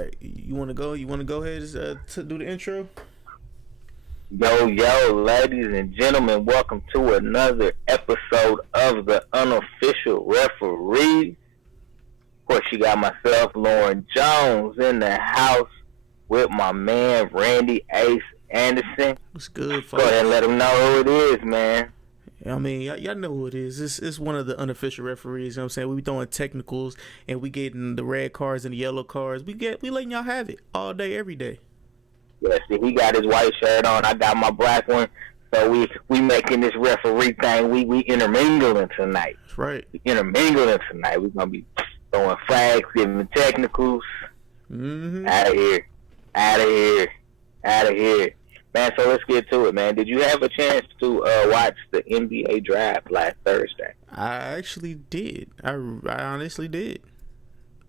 right, you want to go? You want to go ahead to do the intro? Yo, ladies and gentlemen, welcome to another episode of the Unofficial Referees. Of course, you got myself, Lauren Jones, in the house with my man, Randy Ace Anderson. What's good, folks? Go ahead and let them know who it is, man. I mean, y'all know who it is. It's one of the unofficial referees. You know what I'm saying? We be throwing technicals and we getting the red cards and the yellow cards. We letting y'all have it all day, every day. Yeah, see, he got his white shirt on. I got my black one. So we making this referee thing. We intermingling tonight. That's right. We intermingling tonight. We're gonna be throwing flags, giving technicals. Out of here. Man, so let's get to it, man. Did you have a chance to watch the NBA draft last Thursday? I actually did. I honestly did.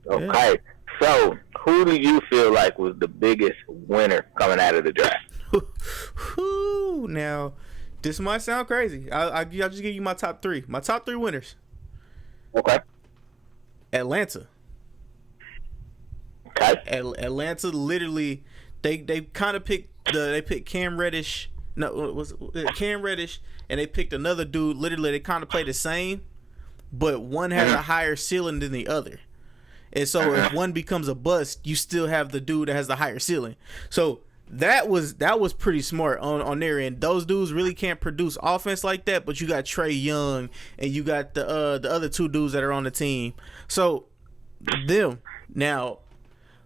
Okay. Yeah. So, who do you feel like was the biggest winner coming out of the draft? Now, this might sound crazy. I'll just give you my top three. My top three winners. Okay. Atlanta. Okay. Atlanta literally, they kind of picked they picked Cam Reddish. No, it was Cam Reddish, and they picked another dude. Literally, they kind of played the same, but one had a higher ceiling than the other. And so if one becomes a bust, you still have the dude that has the higher ceiling. So that was pretty smart on their end. Those dudes really can't produce offense like that, but you got Trey Young and you got the other two dudes that are on the team. So them. Now,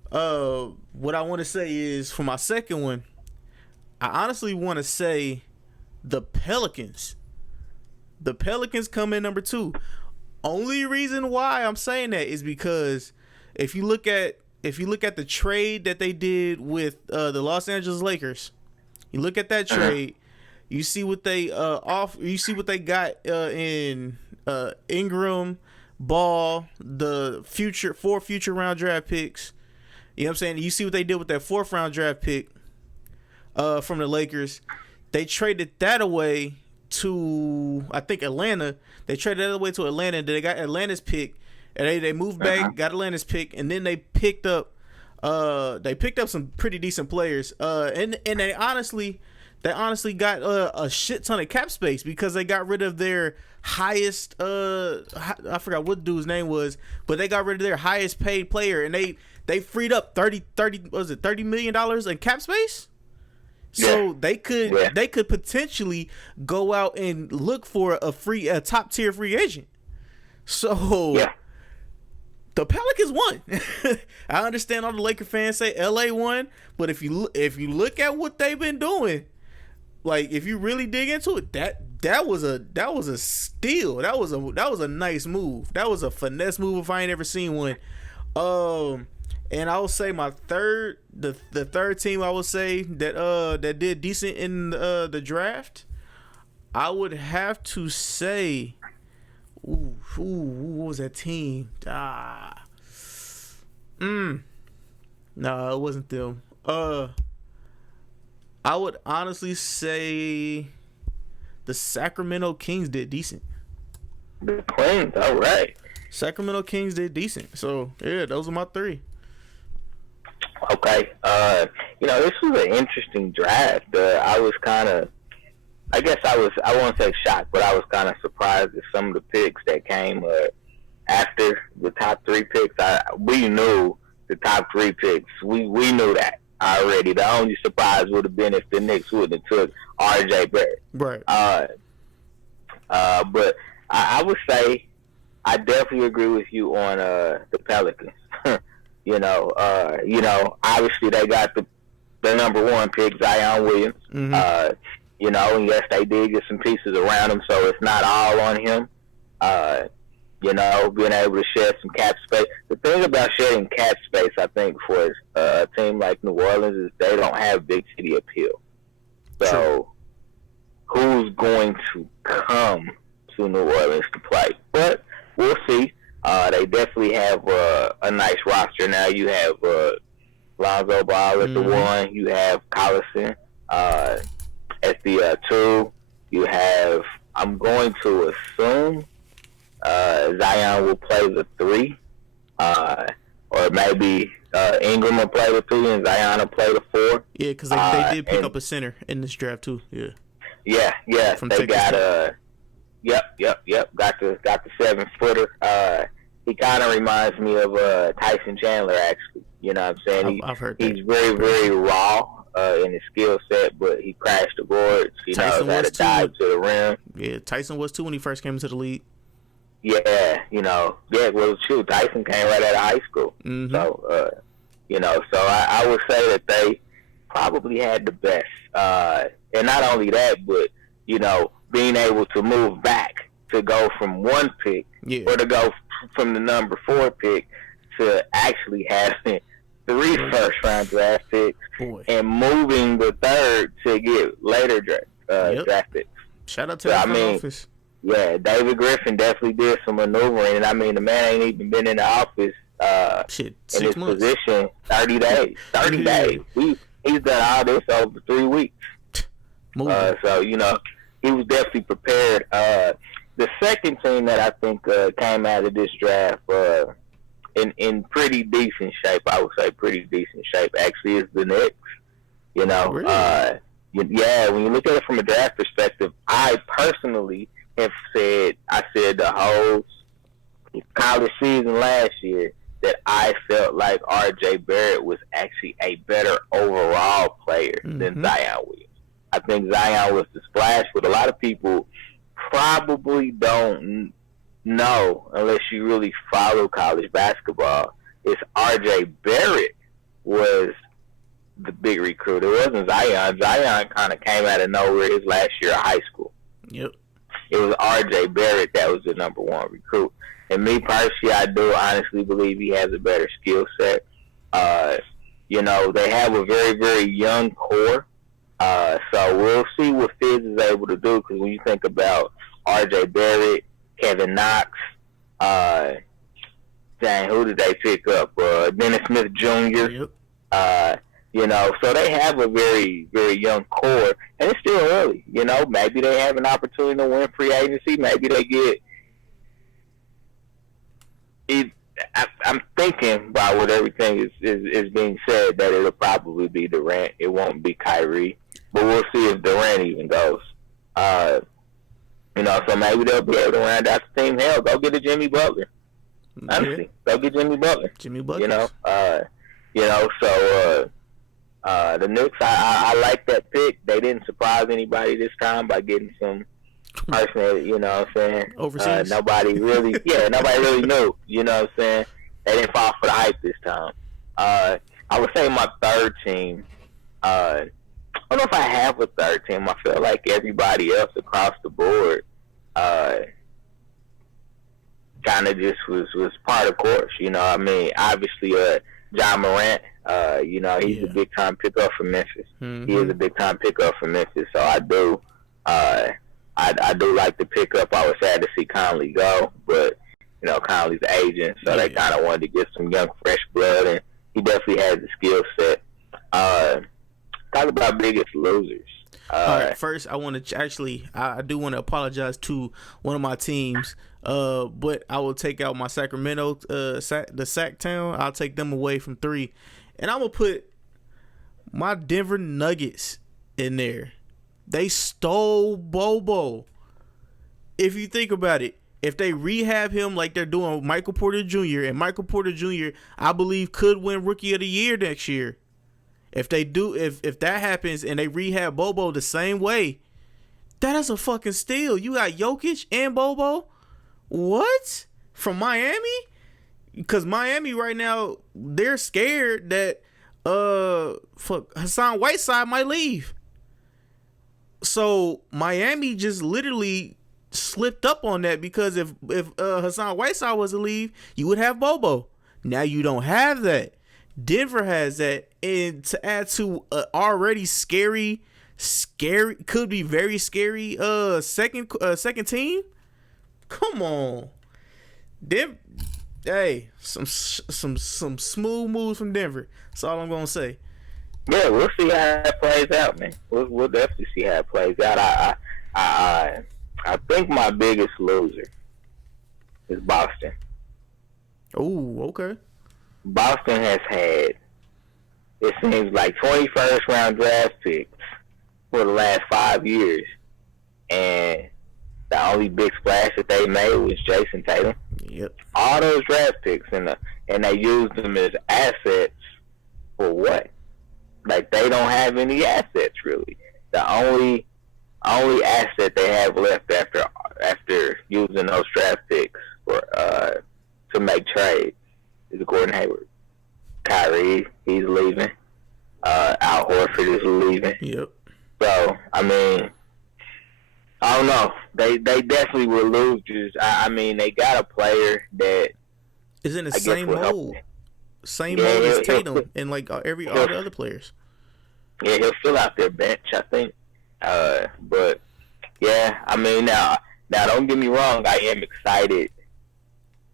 what I want to say is for my second one, I honestly want to say the Pelicans. The Pelicans come in number 2. Only reason why I'm saying that is because if you look at the trade that they did with the Los Angeles Lakers, you look at that trade, you see what they you see what they got in Ingram, Ball, the 4 future round draft picks. You know what I'm saying? You see what they did with that 4th round draft pick from the Lakers. They traded that away to, I think, Atlanta. They traded that away to Atlanta. They got Atlanta's pick, and they moved back, got Atlanta's pick, and then they picked up some pretty decent players. And they honestly got a shit ton of cap space because they got rid of their highest I forgot what dude's name was, but they got rid of their highest paid player, and they freed up $30 million in cap space. So they could potentially go out and look for a top tier free agent. So the Pelicans won. I understand all the Laker fans say LA won, but if you look at what they've been doing, like if you really dig into it, that was a steal. That was a nice move. That was a finesse move if I ain't ever seen one. And I will say my third team I would say that did decent in the draft, I would have to say, what was that team? No, it wasn't them. I would honestly say the Sacramento Kings did decent. The Kings, all right. Sacramento Kings did decent. So yeah, those are my 3. Okay. This was an interesting draft. I was kind of, I won't say shocked, but I was kind of surprised at some of the picks that came after the top 3 picks. We knew the top 3 picks. We knew that already. The only surprise would have been if the Knicks would have took R.J. Barrett. Right. But I would say I definitely agree with you on the Pelicans. Obviously they got the number 1 pick, Zion Williams. And yes, they did get some pieces around him, so it's not all on him. Being able to shed some cap space. The thing about shedding cap space, I think, for a team like New Orleans is they don't have big city appeal. So who's going to come to New Orleans to play? But we'll see. They definitely have a nice roster now. You have Lonzo Ball at the 1. You have Collison at the 2. You have, I'm going to assume, Zion will play the 3, or maybe Ingram will play the 3 and Zion will play the 4. Yeah, because they did pick up a center in this draft too. Yeah. Yeah. From they Texas got Yep. Got the 7-footer. He kind of reminds me of Tyson Chandler, actually. You know what I'm saying? I've heard that. He's very, very raw in his skill set, but he crashed the boards. He knows how to dive to the rim. Yeah, Tyson was too when he first came into the league. Yeah, well, shoot, Tyson came right out of high school. Mm-hmm. So, so I would say that they probably had the best. And not only that, but, being able to move back to go from 1 pick or to go from the number 4 pick to actually having 3 first-round draft picks and moving the 3rd to get later draft picks. Shout out to the front office. Yeah, David Griffin definitely did some maneuvering, and the man ain't even been in the office in his position 30 days. 30 days. He's done all this over 3 weeks. So, he was definitely prepared. The second team that I think came out of this draft in pretty decent shape, I would say pretty decent shape, actually, is the Knicks. Really? When you look at it from a draft perspective, I personally have said the whole college season last year that I felt like R.J. Barrett was actually a better overall player than Zion Williams. I think Zion was the splash, but a lot of people probably don't know, unless you really follow college basketball, is R.J. Barrett was the big recruit. It wasn't Zion. Zion kind of came out of nowhere his last year of high school. Yep. It was R.J. Barrett that was the number 1 recruit. And me personally, I do honestly believe he has a better skill set. They have a very, very young core. So we'll see what Fizz is able to do, because when you think about R.J. Barrett, Kevin Knox, who did they pick up? Dennis Smith Jr. Yep. So they have a very, very young core, and it's still early. Maybe they have an opportunity to win free agency. Maybe they get it. I'm thinking by what everything is being said that it'll probably be Durant. It won't be Kyrie, but we'll see if Durant even goes. So maybe they'll be able to round out the team. Hell, go get a Jimmy Butler. Honestly, go get Jimmy Butler. So the Knicks, I like that pick. They didn't surprise anybody this time by getting some person, you know what I'm saying? Overseas. Nobody really knew, you know what I'm saying? They didn't fall for the hype this time. I would say my 3rd team, I don't know if I have a 3rd team. I feel like everybody else across the board kind of just was part of course, obviously John Morant, he's a big time pickup for Memphis. Mm-hmm. He is a big time pickup for Memphis, so I do I do like the pickup. I was sad to see Conley go, but Conley's agent, so they kind of wanted to get some young fresh blood, and he definitely has the skill set. Talk about biggest losers. All right, first I want to I do want to apologize to one of my teams, but I will take out my Sacramento, the Sacktown. I'll take them away from 3, and I'm gonna put my Denver Nuggets in there. They stole Bobo. If you think about it, if they rehab him like they're doing with Michael Porter Jr., and Michael Porter Jr., I believe, could win Rookie of the Year next year. If they do, if that happens and they rehab Bobo the same way, that is a fucking steal. You got Jokic and Bobo. What? From Miami? Because Miami right now, they're scared that Hassan Whiteside might leave. So Miami just literally slipped up on that, because if Hassan Whiteside was to leave, you would have Bobo. Now you don't have that. Denver has that, and to add to already scary, could be very scary second team. Come on, hey, some smooth moves from Denver. That's all I'm gonna say. Yeah, we'll see how it plays out, man. We'll definitely see how it plays out. I think my biggest loser is Boston. Oh, okay. Boston has had, it seems like 21st round draft picks for the last 5 years, and the only big splash that they made was Jason Tatum. Yep. All those draft picks and they used them as assets for what? Like, they don't have any assets really. The only asset they have left after using those draft picks for to make trades is Gordon Hayward. Kyrie, he's leaving. Al Horford is leaving. Yep. So, I mean, I don't know. They definitely will lose. I mean, they got a player that is in the same mold. Same mold as Tatum and like all the other players. Yeah, he'll fill out their bench, I think. But yeah, I mean, now don't get me wrong. I am excited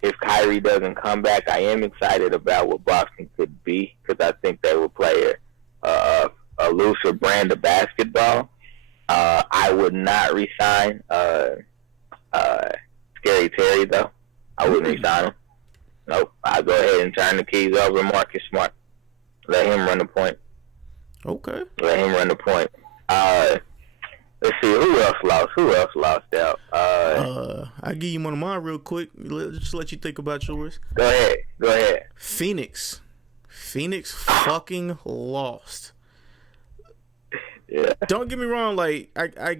if Kyrie doesn't come back. I am excited about what Boston could be because I think they will play a looser brand of basketball. I would not resign Scary Terry though. I wouldn't resign him. Nope. I'll go ahead and turn the keys over to Marcus Smart. Let him run the point. Okay. Let him run the point. Let's see, who else lost out? I'll give you one of mine real quick. Just let you think about yours. Go ahead. Phoenix fucking lost. Yeah. Don't get me wrong, like I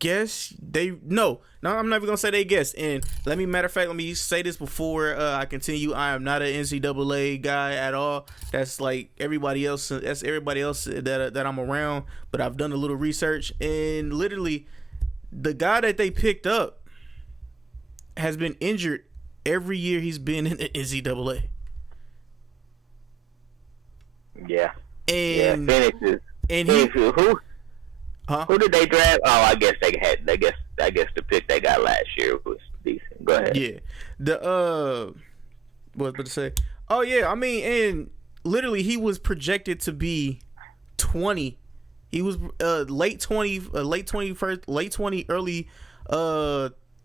guess no, I'm not even gonna say they guessed. And let me say this before I continue. I am not an NCAA guy at all. That's like everybody else. That's everybody else that I'm around. But I've done a little research, and literally, the guy that they picked up has been injured every year he's been in the NCAA. Yeah. And Phoenix is. And who? Huh? Who did they draft? Oh, I guess the pick they got last year was decent. Go ahead. Yeah. What was I to say? Oh yeah, I mean, and literally he was projected to be 20. He was late 20, early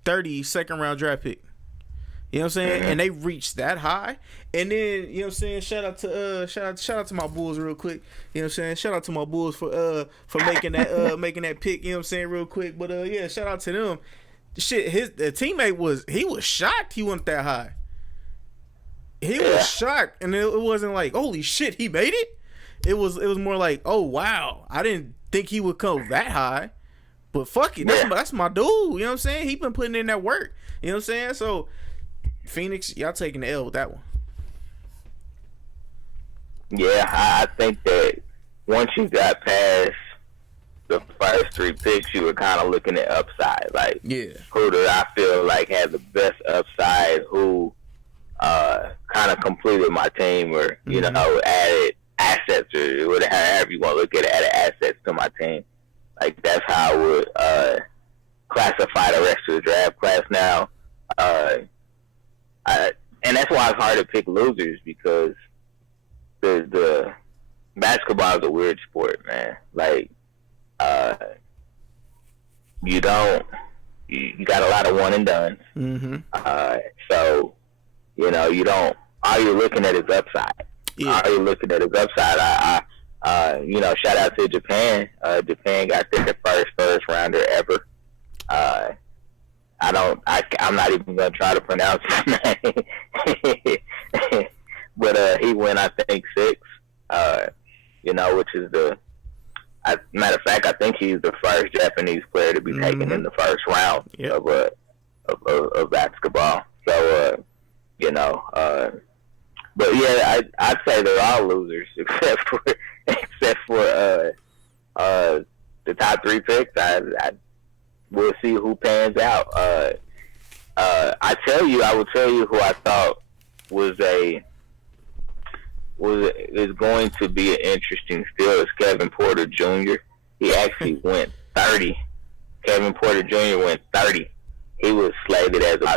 30 second round draft pick. You know what I'm saying? Mm-hmm. And they reached that high. And then, you know what I'm saying, shout out to my Bulls real quick. You know what I'm saying? Shout out to my Bulls for making that pick, you know what I'm saying, real quick. But yeah, shout out to them. Shit, the teammate was shocked he went that high. He was shocked, and it wasn't like, holy shit, he made it. It was more like, oh wow, I didn't think he would come that high. But fuck it, that's my dude. You know what I'm saying? He been putting in that work. You know what I'm saying? So Phoenix, y'all taking the L with that one. Yeah, I think that once you got past the first three picks, you were kind of looking at upside. Like, who do I feel like had the best upside? Who kind of completed my team, or you know, added assets, or whatever, however you want to look at it, added assets to my team. Like, that's how I would classify the rest of the draft class now. And that's why it's hard to pick losers, because the basketball is a weird sport, man. Like, you got a lot of one and dones. Mm-hmm. So, you know, all you're looking at is upside. Yeah. All you're looking at is upside. You know, shout out to Japan. Japan got their first rounder ever. I'm not even going to try to pronounce his name. But he went, I think, 6. You know, which is matter of fact, I think he's the first Japanese player to be taken in the first round of basketball. So, you know, but yeah, I'd say they're all losers except for the top 3 picks. We'll see who pans out. I will tell you who I thought is going to be an interesting steal is Kevin Porter Jr. He actually went 30. Kevin Porter Jr. went 30. He was slated as a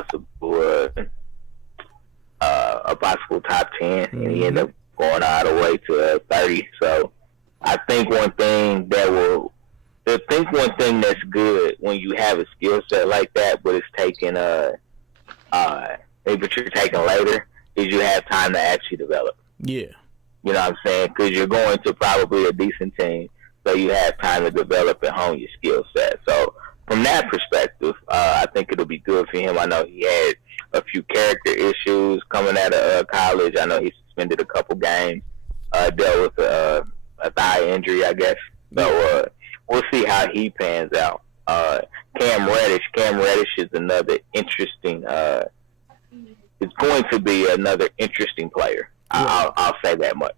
possible top 10, and he ended up going all the way to 30. So I think one thing that's good when you have a skill set like that, but it's taken but you're taking later, is you have time to actually develop. Yeah. You know what I'm saying? Because you're going to probably a decent team, so you have time to develop and hone your skill set. So from that perspective, I think it'll be good for him. I know he had a few character issues coming out of college. I know he suspended a couple games, dealt with a thigh injury, I guess. So we'll see how he pans out. Cam Reddish is another interesting. It's going to be another interesting player. I'll say that much.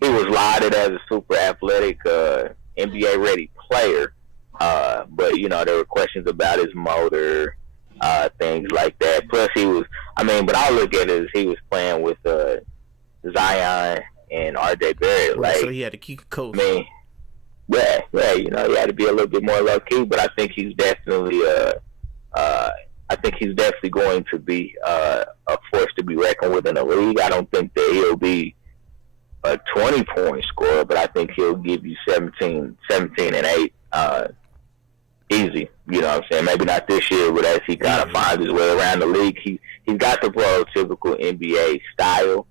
He was lauded as a super athletic, NBA ready player. But there were questions about his motor, things like that. Plus, but I look at it as he was playing with Zion and RJ Barrett. Right, so he had to keep coach. Yeah, he had to be a little bit more low key, but I think he's definitely going to be a force to be reckoned with in the league. I don't think that he'll be a 20-point scorer, but I think he'll give you 17 and 8 easy. You know what I'm saying? Maybe not this year, but as he kind of finds his way around the league, he's got the prototypical NBA style,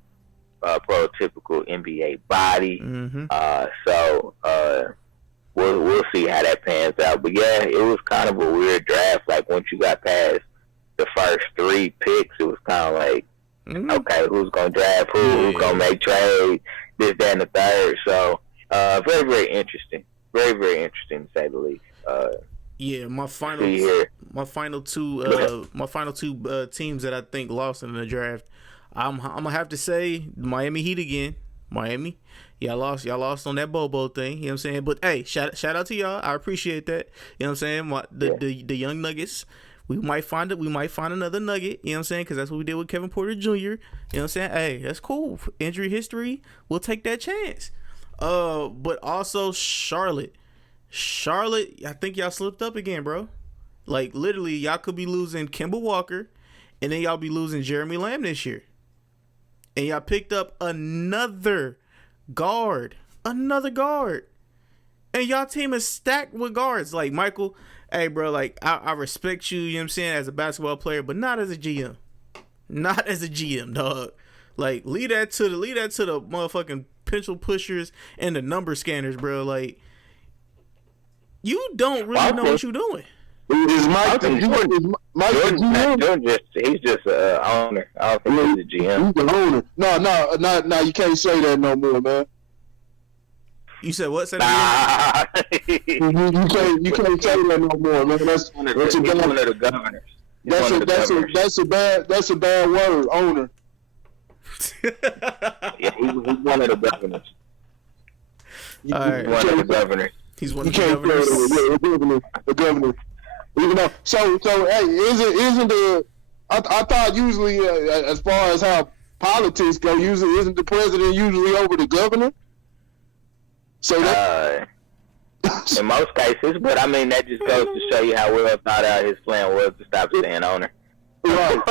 prototypical NBA body. Mm-hmm. So we'll see how that pans out. But yeah, it was kind of a weird draft. Like once you got past the first 3 picks, it was kind of like, okay, who's gonna draft who? Who's gonna make trade? This, that, and the third. So very, very interesting. Very, very interesting to say the least. My final two teams that I think lost in the draft. I'm gonna have to say Miami Heat again. Miami, y'all lost on that Bobo thing. You know what I'm saying? But hey, shout out to y'all. I appreciate that. You know what I'm saying? The young Nuggets. We might find another nugget. You know what I'm saying? Because that's what we did with Kevin Porter Jr. You know what I'm saying? Hey, that's cool. Injury history. We'll take that chance. But also Charlotte, I think y'all slipped up again, bro. Like literally, y'all could be losing Kemba Walker, and then y'all be losing Jeremy Lamb this year. And y'all picked up another guard. And y'all team is stacked with guards. Like Michael, hey bro, like I respect you, you know what I'm saying, as a basketball player, but not as a GM. Not as a GM, dog. Like lead that to the motherfucking pencil pushers and the number scanners, bro. Like you don't really know what you're doing. Is Mike the GM? He's just an owner. I don't think he's a GM. He's the owner. No, you can't say that no more, man. You said what? You can't say that no more, man. That's one of the governors. That's a bad word, owner. Yeah, he's one of the governors. All right. One of the governors. He's one of the governors. The governor. Even though, so hey, isn't the? I thought usually, as far as how politics go, usually isn't the president usually over the governor? So that, in most cases, but I mean that just goes to show you how well thought out his plan was to stop saying owner. Right.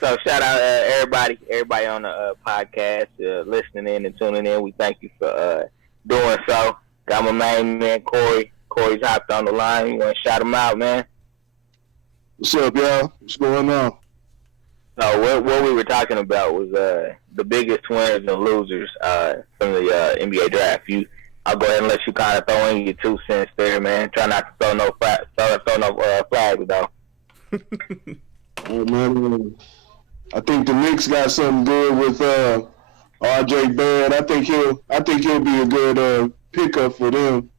So shout out everybody on the podcast listening in and tuning in. We thank you for doing so. Got my main man Corey. Corey's hopped on the line. You want to shout him out, man? What's up, y'all? What's going on? So what we were talking about was the biggest winners and losers from the NBA draft. I'll go ahead and let you kind of throw in your 2 cents there, man. Try not to throw no flags, though. Oh, man, I think the Knicks got something good with RJ Barrett. I think he'll be a good pickup for them.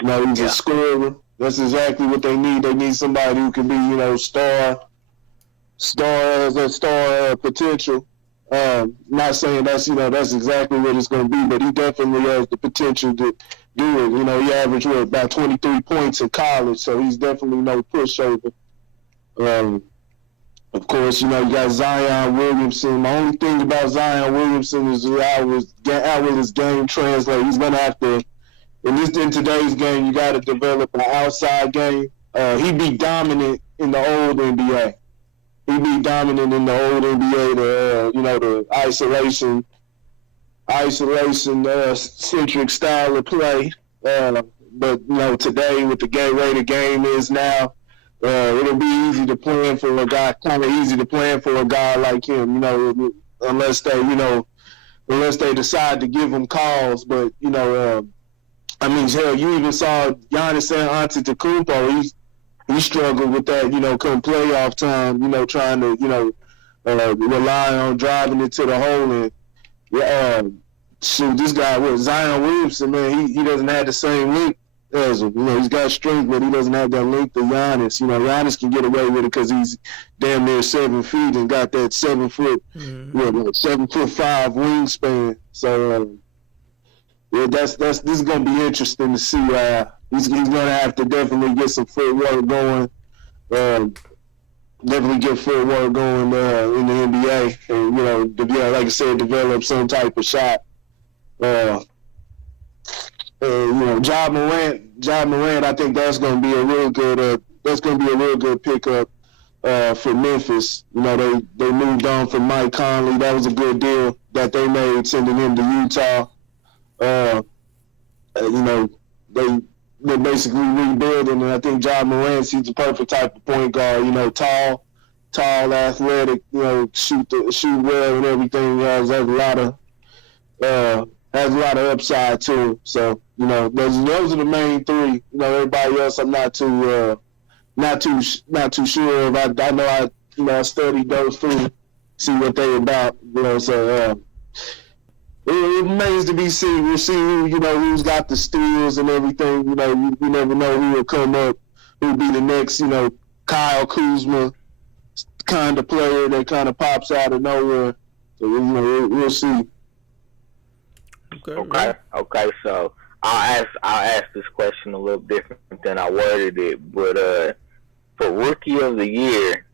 He's a scorer. That's exactly what they need. They need somebody who can be, star potential. Not saying that's exactly what it's going to be, but he definitely has the potential to do it. He averaged about 23 points in college, so he's definitely no pushover. Of course, you got Zion Williamson. The only thing about Zion Williamson is how will his game translate. He's going to have to, in today's game, you got to develop an outside game. He'd be dominant in the old NBA. The isolation centric style of play. but today with the way the game is now, it'll be easy to plan for a guy. Kind of easy to plan for a guy like him. Unless they decide to give him calls. But hell, you even saw Giannis Antetokounmpo. He struggled with that. Come playoff time. Trying to rely on driving it to the hole and shoot, this guy, Zion Williamson, man, he doesn't have the same length as him. He's got strength, but he doesn't have that length of Giannis. Giannis can get away with it because he's damn near 7 feet and got that 7 foot, 7'5" wingspan. So, this is gonna be interesting to see. He's gonna have to definitely get some footwork going. Definitely get footwork going in the NBA, and like I said, develop some type of shot. Ja Morant, I think that's going to be a real good pickup for Memphis. They moved on from Mike Conley. That was a good deal that they made, sending him to Utah. They're basically rebuilding, and I think Ja Morant, he's the perfect type of point guard. Tall, athletic, shoot well and everything. Has a lot of upside to him. So those are the main three. Everybody else I'm not too sure of. I know I studied those three, see what they about. So it remains to be seen. We'll see who's got the steals and everything. You never know who will come up, who'll be the next Kyle Kuzma kind of player that kind of pops out of nowhere. So we'll see. Okay. So I'll ask this question a little different than I worded it, but for Rookie of the Year,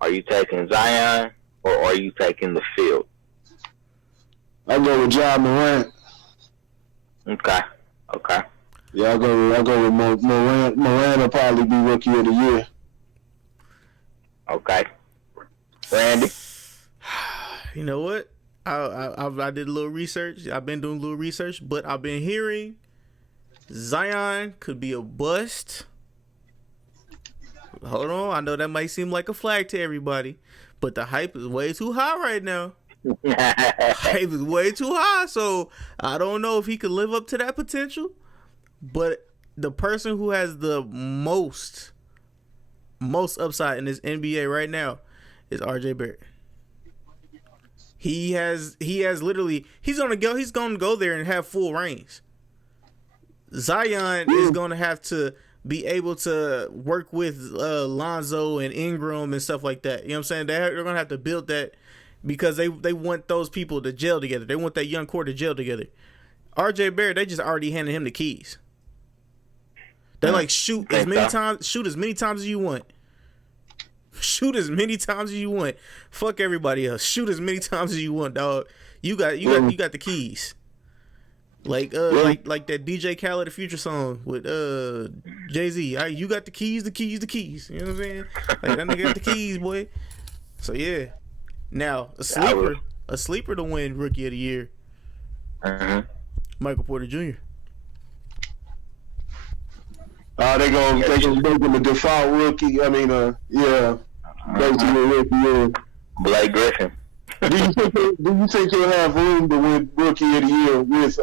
are you taking Zion or are you taking the field? I go with Ja Morant. Okay. Yeah, I go with Morant. Morant will probably be Rookie of the Year. Okay. Randy? You know what? I did a little research. I've been doing a little research, but I've been hearing Zion could be a bust. Hold on. I know that might seem like a flag to everybody, but the hype is way too high right now. Hype is way too high, so I don't know if he could live up to that potential. But the person who has the most upside in this NBA right now is RJ Barrett. He has literally he's gonna go there and have full reigns. Zion is gonna have to be able to work with Lonzo and Ingram and stuff like that. You know what I'm saying? They're gonna have to build that because they want those people to gel together. They want that young core to gel together. RJ Barrett, they just already handed him the keys. They're like shoot as many times as you want. Shoot as many times as you want. Fuck everybody else. Shoot as many times as you want, dog. You got the keys. Like that DJ Khaled the Future song with Jay-Z. You got the keys. You know what I'm saying? Like that nigga got the keys, boy. So yeah. Now a sleeper to win Rookie of the Year. Michael Porter Jr. They gonna make him the default rookie. I mean, basically rookie. Yeah. Blake Griffin. Do you think he'll have room to win Rookie of the Year with?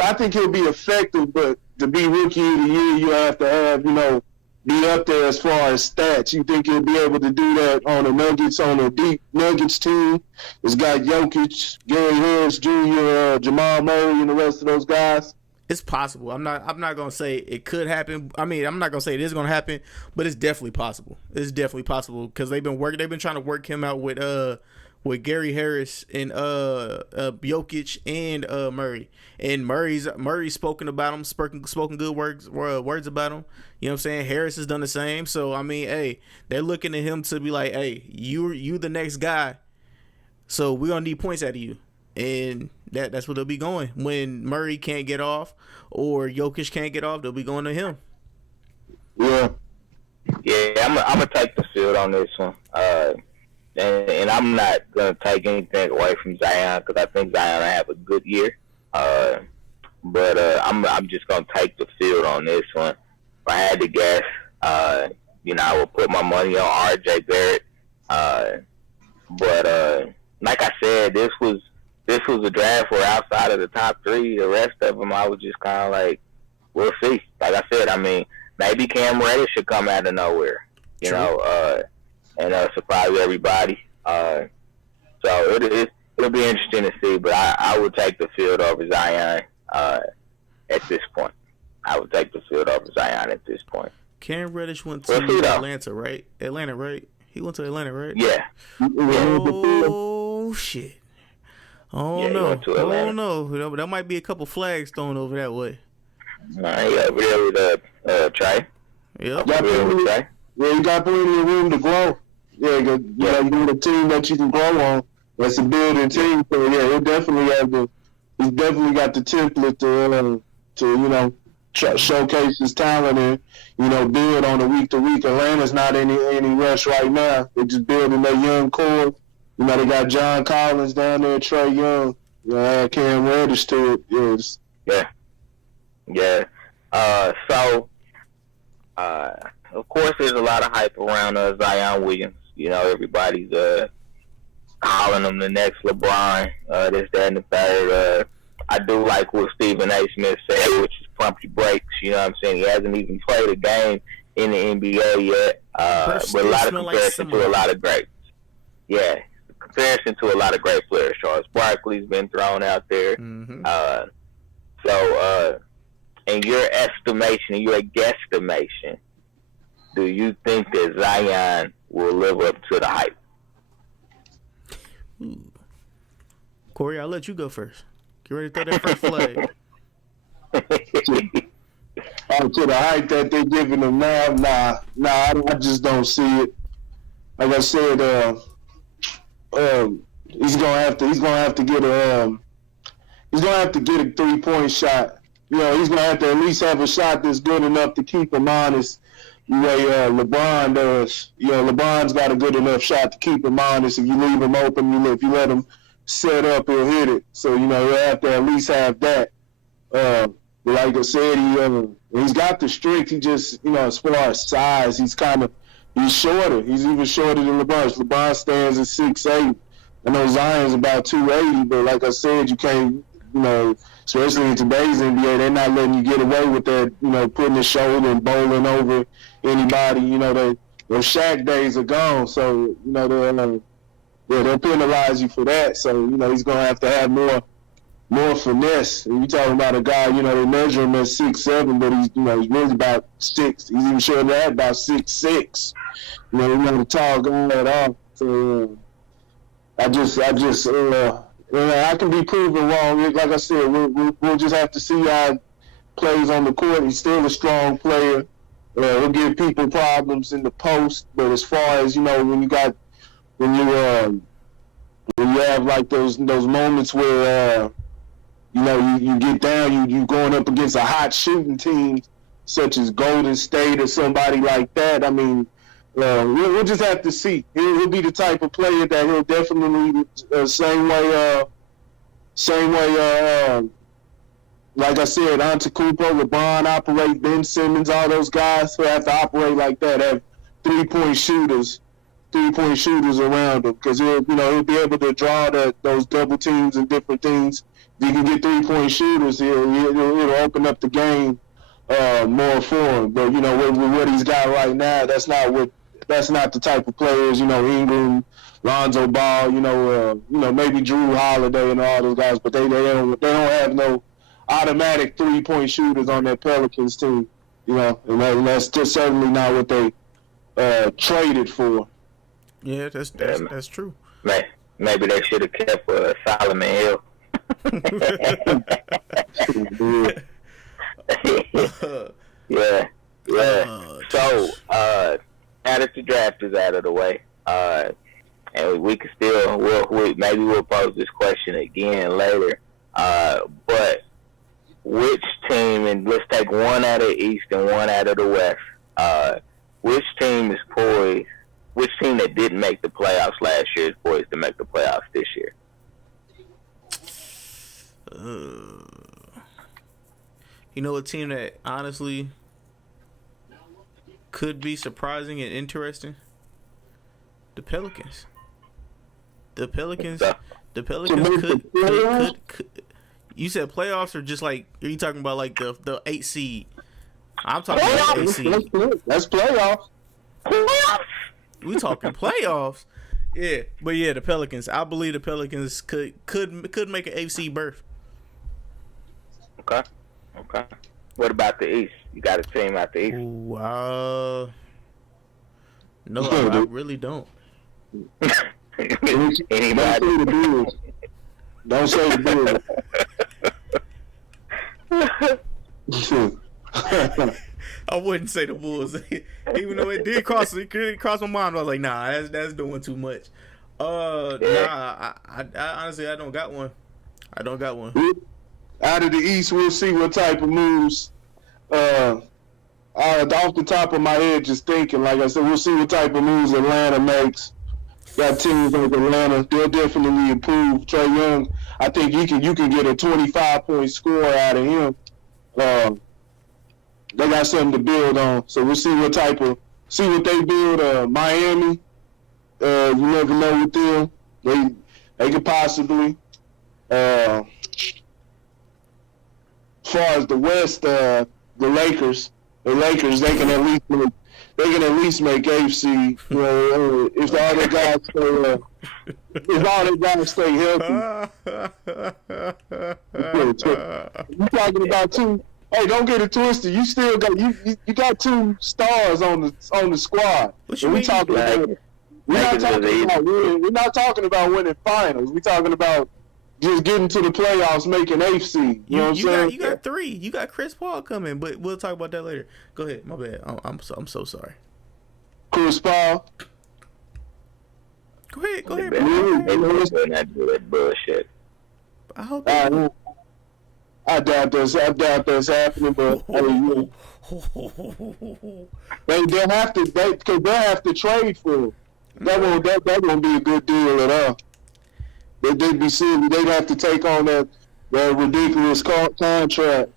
I think he'll be effective, but to be Rookie of the Year, you have to have be up there as far as stats. You think he'll be able to do that on a deep Nuggets team? It's got Jokic, Gary Harris Jr., Jamal Murray, and the rest of those guys. It's possible. I'm not gonna say it could happen. I mean, I'm not gonna say it is gonna happen, but it's definitely possible. It's definitely possible because they've been trying to work him out with Gary Harris and Jokic and Murray. And Murray's spoken about him, spoken good words about him. You know what I'm saying? Harris has done the same. So I mean, hey, they're looking at him to be like, hey, you the next guy. So we're gonna need points out of you. And that's what they'll be going. When Murray can't get off or Jokic can't get off, they'll be going to him. Yeah, I'm gonna take the field on this one. And I'm not gonna take anything away from Zion because I think Zion will have a good year. But I'm just gonna take the field on this one. If I had to guess, I would put my money on R.J. Barrett. But like I said, this was a draft where outside of the top 3, the rest of them I was just kind of like, we'll see. Like I said, I mean, maybe Cam Reddish should come out of nowhere, and surprise everybody. So it'll be interesting to see. But I would take the field over Zion at this point. I would take the field over Zion at this point. Cam Reddish went to Atlanta, right? Atlanta, right? He went to Atlanta, right? Yeah. Oh, shit. Oh, yeah, no. Oh, no. That might be a couple flags thrown over that way. He over there with Trey. Yep. You got plenty of room to grow. Yeah, you got a team that you can grow on. That's a building team. So, yeah, he's definitely got the template to showcase his talent and, build on a week-to-week. Atlanta's not any rush right now. They're just building their young core. They got John Collins down there, Trey Young. Add Cam Reddish to it. Yes. Yeah. So, of course, there's a lot of hype around Zion Williams. Everybody's calling him the next LeBron, this, that, and the third. I do like what Stephen A. Smith said, which is pump your brakes. You know what I'm saying? He hasn't even played a game in the NBA yet, but a lot of comparison to a lot of greats. Yeah, comparison to a lot of great players. Charles Barkley's been thrown out there. Mm-hmm. So, in your estimation, in your guesstimation, do you think that Zion will live up to the hype? Ooh. Corey, I'll let you go first. Get ready to throw that first flag. To the hype that they're giving him now, I just don't see it. Like I said, he's gonna have to get a 3-point shot. He's gonna have to at least have a shot that's good enough to keep him honest. The way LeBron does. LeBron's got a good enough shot to keep him honest. If you leave him open, if you let him set up, he'll hit it. So he'll have to at least have that. But like I said, he's got the strength. He just, as far as size, he's shorter. He's even shorter than LeBron. LeBron stands at 6'8". I know Zion's about 280, but like I said, you can't, especially in today's NBA, they're not letting you get away with that, putting the shoulder and bowling over anybody. Those Shaq days are gone, so, they'll penalize you for that. So, he's going to have more finesse. And you're talking about a guy, they measure him at 6'7", but he's really about 6. He's even showing that about 6'6". He's not a tall guy at all. So, I can be proven wrong. Like I said, we'll just have to see how it plays on the court. He's still a strong player. He'll give people problems in the post. But as far as when you have like those moments where you get down, you going up against a hot shooting team such as Golden State or somebody like that. I mean, we'll just have to see. He'll be the type of player that he'll definitely same way. Like I said, Antetokounmpo, LeBron operate, Ben Simmons, all those guys who have to operate like that. Have 3-point shooters around him, because he'll be able to draw those double teams and different things. If you can get 3-point shooters, it'll open up the game more for him. But with what he's got right now, that's not the type of players. Ingram, Lonzo Ball, maybe Drew Holiday and all those guys, but they don't have no automatic 3-point shooters on that Pelicans team. And that's just certainly not what they traded for. Yeah, that's true. Maybe they should have kept Solomon Hill. Yeah. So now that the draft is out of the way, and we can still maybe we'll pose this question again later. But which team, and let's take one out of the East and one out of the West. Which team is poised? Which team that didn't make the playoffs last year is poised to make the playoffs this year? You know, a team that honestly could be surprising and interesting. The Pelicans. The Pelicans could. You said playoffs or just like? Are you talking about like the 8 seed? I'm talking about 8 seed. That's playoffs. We talking playoffs. Yeah, but yeah, the Pelicans. I believe the Pelicans could make an AFC berth. Okay. What about the East? You got a team out the East? Ooh, no, I really don't. Anybody? Don't say the Bulls. I wouldn't say the Bulls, even though it did cross my mind. I was like, nah, that's doing too much. Nah, I honestly I don't got one. Out of the East, we'll see what type of moves. Off the top of my head, just thinking, like I said, we'll see what type of moves Atlanta makes. Got teams like Atlanta, they'll definitely improve. Trae Young, I think you can get a 25-point score out of him. They got something to build on, so we'll see what they build. Miami, you never know with them. They could possibly. As far as the West, the Lakers, they can at least make AFC. You know, if all their guys stay healthy. You talking about two? Hey, don't get it twisted. You still got you got two stars on the squad. We're not talking about winning finals. We're talking about just getting to the playoffs, making AFC. You know what I'm saying? You got three. You got Chris Paul coming, but we'll talk about that later. Go ahead. My bad. I'm so sorry. Chris Paul. Go ahead. They not do that bullshit. I hope. I doubt that's happening, but they'll have to trade for him. That won't be a good deal at all. They'd be silly. They'd have to take on that ridiculous contract.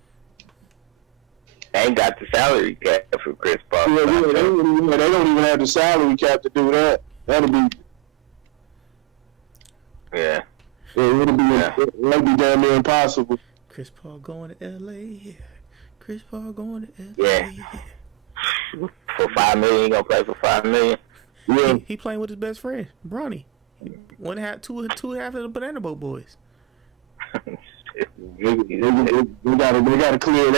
They ain't got the salary cap for Chris Paul. Yeah, they don't even have the salary cap to do that. That'll be. Yeah. That'll be damn near impossible. Chris Paul going to LA. Yeah. Chris Paul going to LA. Yeah. For $5 million, he gonna play for $5 million. Yeah. He playing with his best friend, Bronny. Two and a half of the Banana Boat Boys. They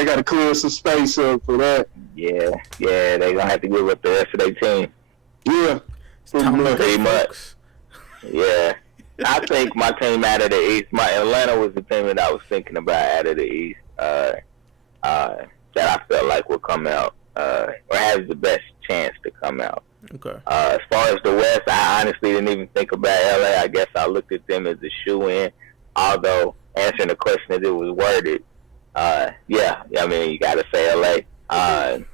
gotta clear some space up for that. Yeah, they gonna have to give up the rest of their team. Yeah, pretty much. Yeah, I think my team out of the East, my Atlanta was the team that I was thinking about out of the East. That I felt like would come out or has the best chance to come out. Okay. As far as the West, I honestly didn't even think about LA. I guess I looked at them as a shoe-in, although answering the question as it was worded, yeah, I mean, you got to say LA. I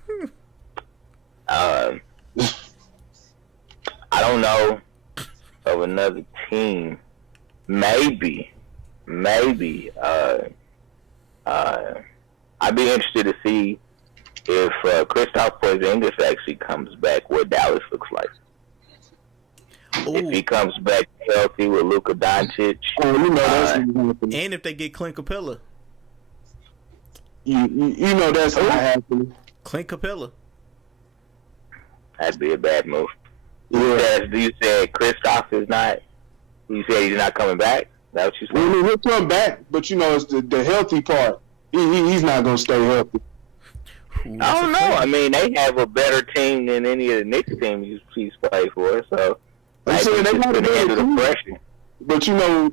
don't know of another team. Maybe. I'd be interested to see if Kristaps Porzingis actually comes back, what Dallas looks like. Ooh. If he comes back healthy with Luka Doncic, and if they get Clint Capella, you know that's not happening. Clint Capella, that'd be a bad move. Yeah. You said Kristaps is not. You said he's not coming back. Is that what you said? Well, he'll come back, but you know it's the healthy part. He's not gonna stay healthy. Ooh, I don't know. I mean, they have a better team than any of the Knicks teams he's played for, so. I'm saying they got a better team. But you know,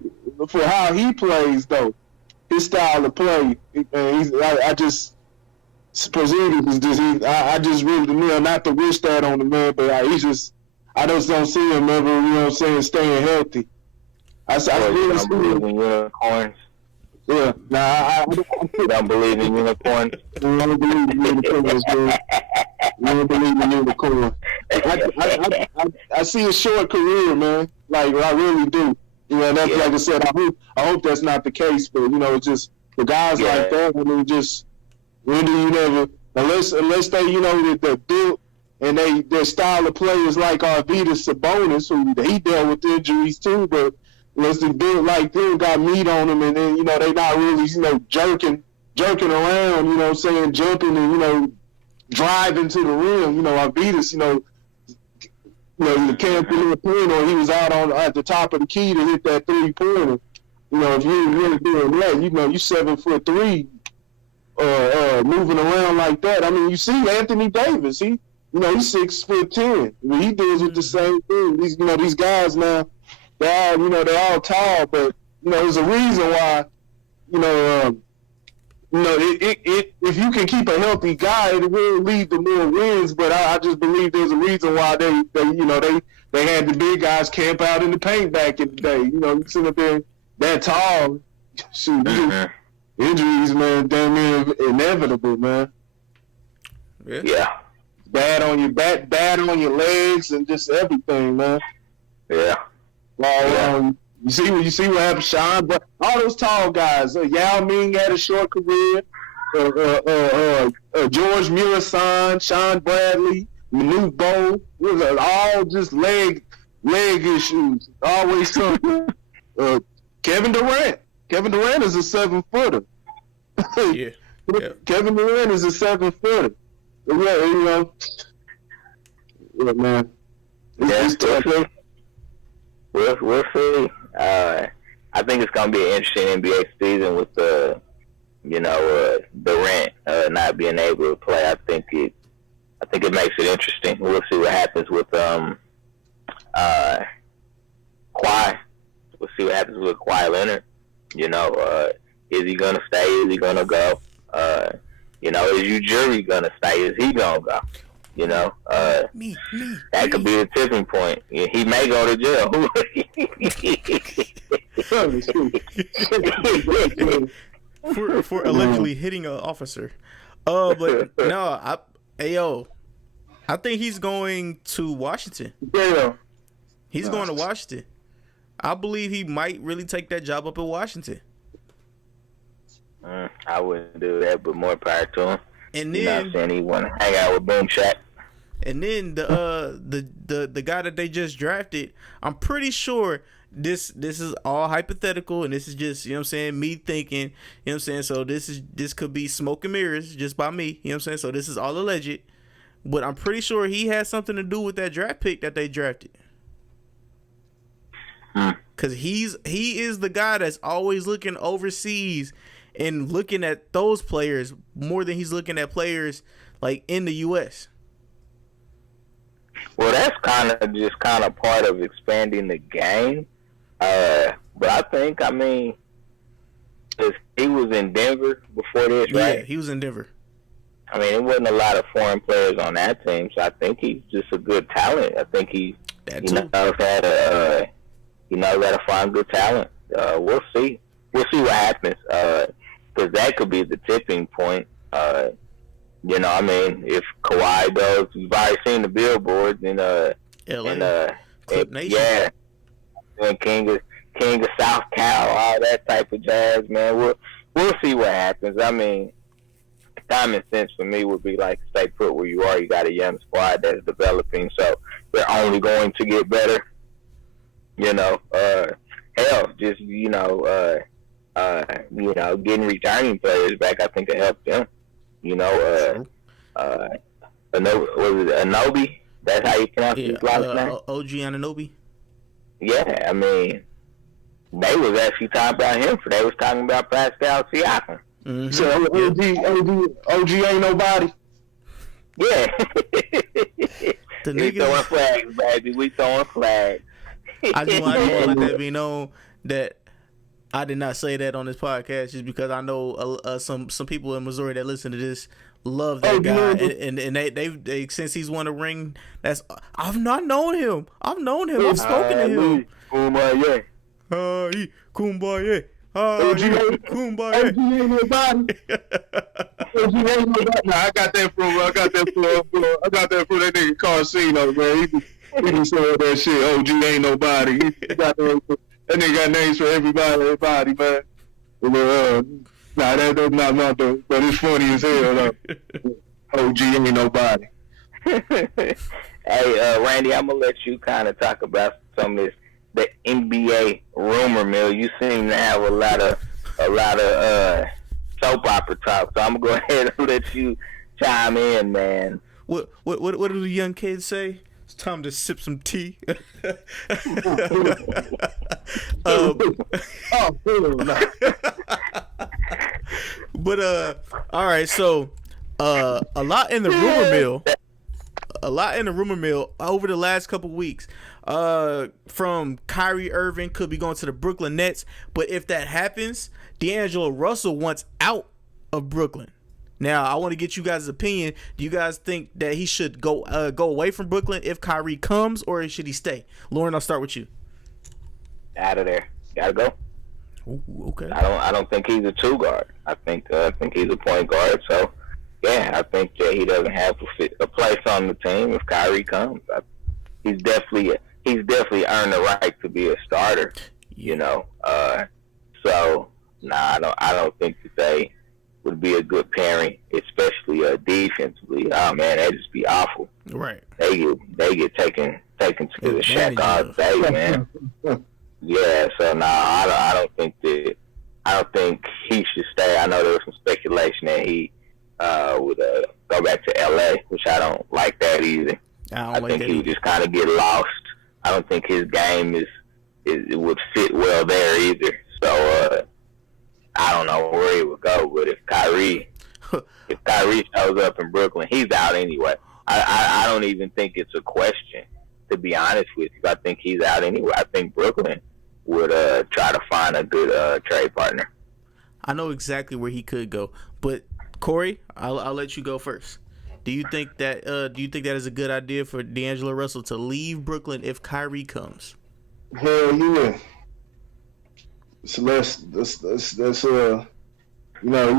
for how he plays though, his style of play, I just really not to wish that on the man, but I just don't see him ever, you know what I'm saying, staying healthy. I really don't believe in unicorns. Yeah, I don't believe in unicorns. I don't believe in unicorns, man. I don't believe in unicorns. I see a short career, man. Like I really do. You know, that's like I said. I hope that's not the case, but you know, just the guys like that. I mean, just When do you never, unless they, that they're built and their style of play is like Arvydas Sabonis, who he dealt with injuries too, but unless they built like them, got meat on them, and then, they not really, jerking around, saying jumping and, driving to the rim, Arvydas, the camp in the point, or he was out at the top of the key to hit that 3-pointer. If you ain't really doing that, you 7'3", moving around like that. I mean, you see Anthony Davis, he's 6'10". I mean, he deals with the same thing. These guys now, they're all tall, but there's a reason why, if you can keep a healthy guy, it will lead to more wins. But I just believe there's a reason why they had the big guys camp out in the paint back in the day. You sit up there that tall, shoot, injuries, man, damn near inevitable, man. Yeah. Bad on your back, bad on your legs, and just everything, man. Yeah. You see what happened, Sean? But all those tall guys, Yao Ming had a short career. George Murasan, Sean Bradley, Manute Bol, all just leg issues. Always something. Kevin Durant. Kevin Durant is a 7-footer. Yeah. Kevin Durant is a 7-footer. Yeah, yeah, man. It's tough. We'll see. I think it's going to be an interesting NBA season with Durant not being able to play. I think it makes it interesting. We'll see what happens with Kawhi. We'll see what happens with Kawhi Leonard. Is he going to stay? Is he going to go? Is Ujiri going to stay? Is he going to go? That could be the tipping point. He may go to jail. for allegedly hitting an officer. But no, I think he's going to Washington. Yeah. He's going to Washington. I believe he might really take that job up in Washington. I wouldn't do that, but more power to him. And then saying he want to hang out with Boom Shaq. And then the guy that they just drafted, I'm pretty sure this is all hypothetical, and this is just, me thinking, so this could be smoke and mirrors just by me, so this is all alleged, but I'm pretty sure he has something to do with that draft pick that they drafted. Because he is the guy that's always looking overseas and looking at those players more than he's looking at players like in the U.S. Well, that's kind of part of expanding the game. But I think, if he was in Denver before this, right? Yeah, he was in Denver. It wasn't a lot of foreign players on that team, so I think he's just a good talent. I think he knows how to find good talent. We'll see. We'll see what happens. Because that could be the tipping point. If Kawhi goes, you've already seen the billboards in LA, Clip Nation. Yeah, and King of South Cal, all that type of jazz, man. We'll see what happens. Common sense for me would be like, stay put where you are. You got a young squad that's developing, so they're only going to get better. Getting returning players back, I think it helped them. Anobi? That's how you pronounce his last name? OG Anunoby? Yeah, they was actually talking about him. They was talking about Pascal Siakam. Mm-hmm. So OG ain't nobody. Yeah. The we throwing flags, baby. We throwing flags. I just want to let that be known that I did not say that on this podcast just because I know some people in Missouri that listen to this love that guy, and they since he's won a ring, I've not known him. I've known him. I've spoken to him. Kumbaya. Kumbaya. Kumbaya. OG ain't nobody. OG ain't nobody. Nah, I got that from that nigga Carcino, man. He can say that shit. OG ain't nobody. That nigga got names for everybody, man. Nah, that's not the. But it's funny as hell though. OG ain't nobody. Hey, Randy, I'm gonna let you kind of talk about some of this, the NBA rumor mill. You seem to have a lot of soap opera talk, so I'm gonna go ahead and let you chime in, man. What do the young kids say? It's time to sip some tea. But all right, so a lot in the rumor mill over the last couple weeks. From Kyrie Irving could be going to the Brooklyn Nets, but if that happens, D'Angelo Russell wants out of Brooklyn. Now, I want to get you guys' opinion. Do you guys think that he should go away from Brooklyn if Kyrie comes, or should he stay? Lauren, I'll start with you. Out of there, gotta go. Ooh, okay. I don't think he's a two guard. I think he's a point guard. So, yeah, I think that he doesn't have a place on the team if Kyrie comes. He's definitely earned the right to be a starter. You know, so I don't think that they would be a good pairing, especially defensively. Oh man, that'd just be awful. Right. They get taken to the shack all day, man. Yeah. So I don't think he should stay. I know there was some speculation that he would go back to LA, which I don't like that either. I think he would just kind of get lost. I don't think his game it would fit well there either. So I don't know where he would go, but if Kyrie shows up in Brooklyn, he's out anyway. I don't even think it's a question, to be honest with you. I think he's out anyway. I think Brooklyn would try to find a good trade partner. I know exactly where he could go, but Corey, I'll let you go first. Do you think that is a good idea for D'Angelo Russell to leave Brooklyn if Kyrie comes? Hell yeah. So that's he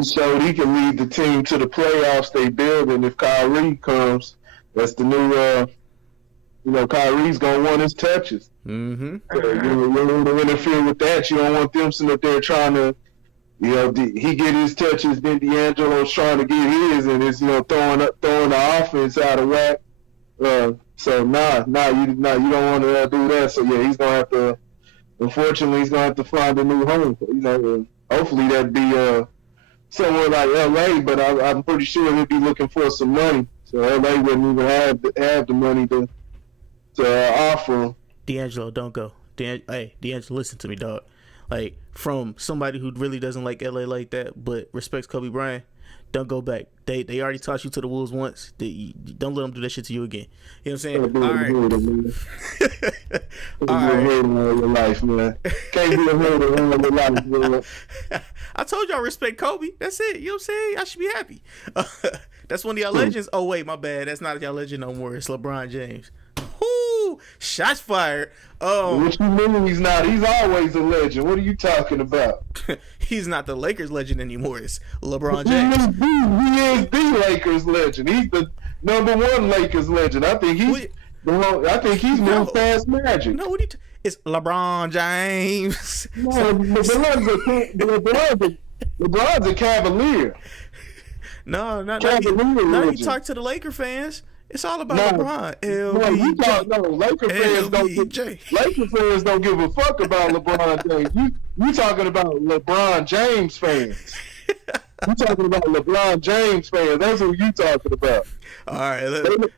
showed he can lead the team to the playoffs they build, and if Kyrie comes, that's the new Kyrie's gonna want his touches. Mm-hmm. So you don't want to interfere with that. You don't want them sitting up there trying to, he get his touches, then D'Angelo's trying to get his, and it's throwing the offense out of whack. So you don't want to do that. So yeah, he's gonna have to. Unfortunately, he's gonna have to find a new home. Hopefully that'd be somewhere like LA, but I'm pretty sure he'll be looking for some money. So LA wouldn't even have the money to offer him. D'Angelo, don't go. D'Angelo, listen to me, dog. Like, from somebody who really doesn't like LA like that, but respects Kobe Bryant, don't go back. They already taught you to the Wolves once. Don't let them do that shit to you again. You know what I'm saying? All right. All right. All your life, man. Can't be a hater all your life, man. I told y'all respect Kobe. That's it. You know what I'm saying? I should be happy. That's one of y'all legends. Oh, wait, my bad. That's not y'all legend no more. It's LeBron James. Whoo! Shots fired. What you mean he's not? He's always a legend. What are you talking about? He's not the Lakers legend anymore. It's LeBron James. He is the Lakers legend. He's the number one Lakers legend. I think he's more past Magic. No, what it's LeBron James. No, LeBron's a Cavalier. No, you talk to the Laker fans. It's all about LeBron. Laker fans don't give a fuck about LeBron James. You talking about LeBron James fans. You talking about LeBron James fans. That's who you talking about. All right.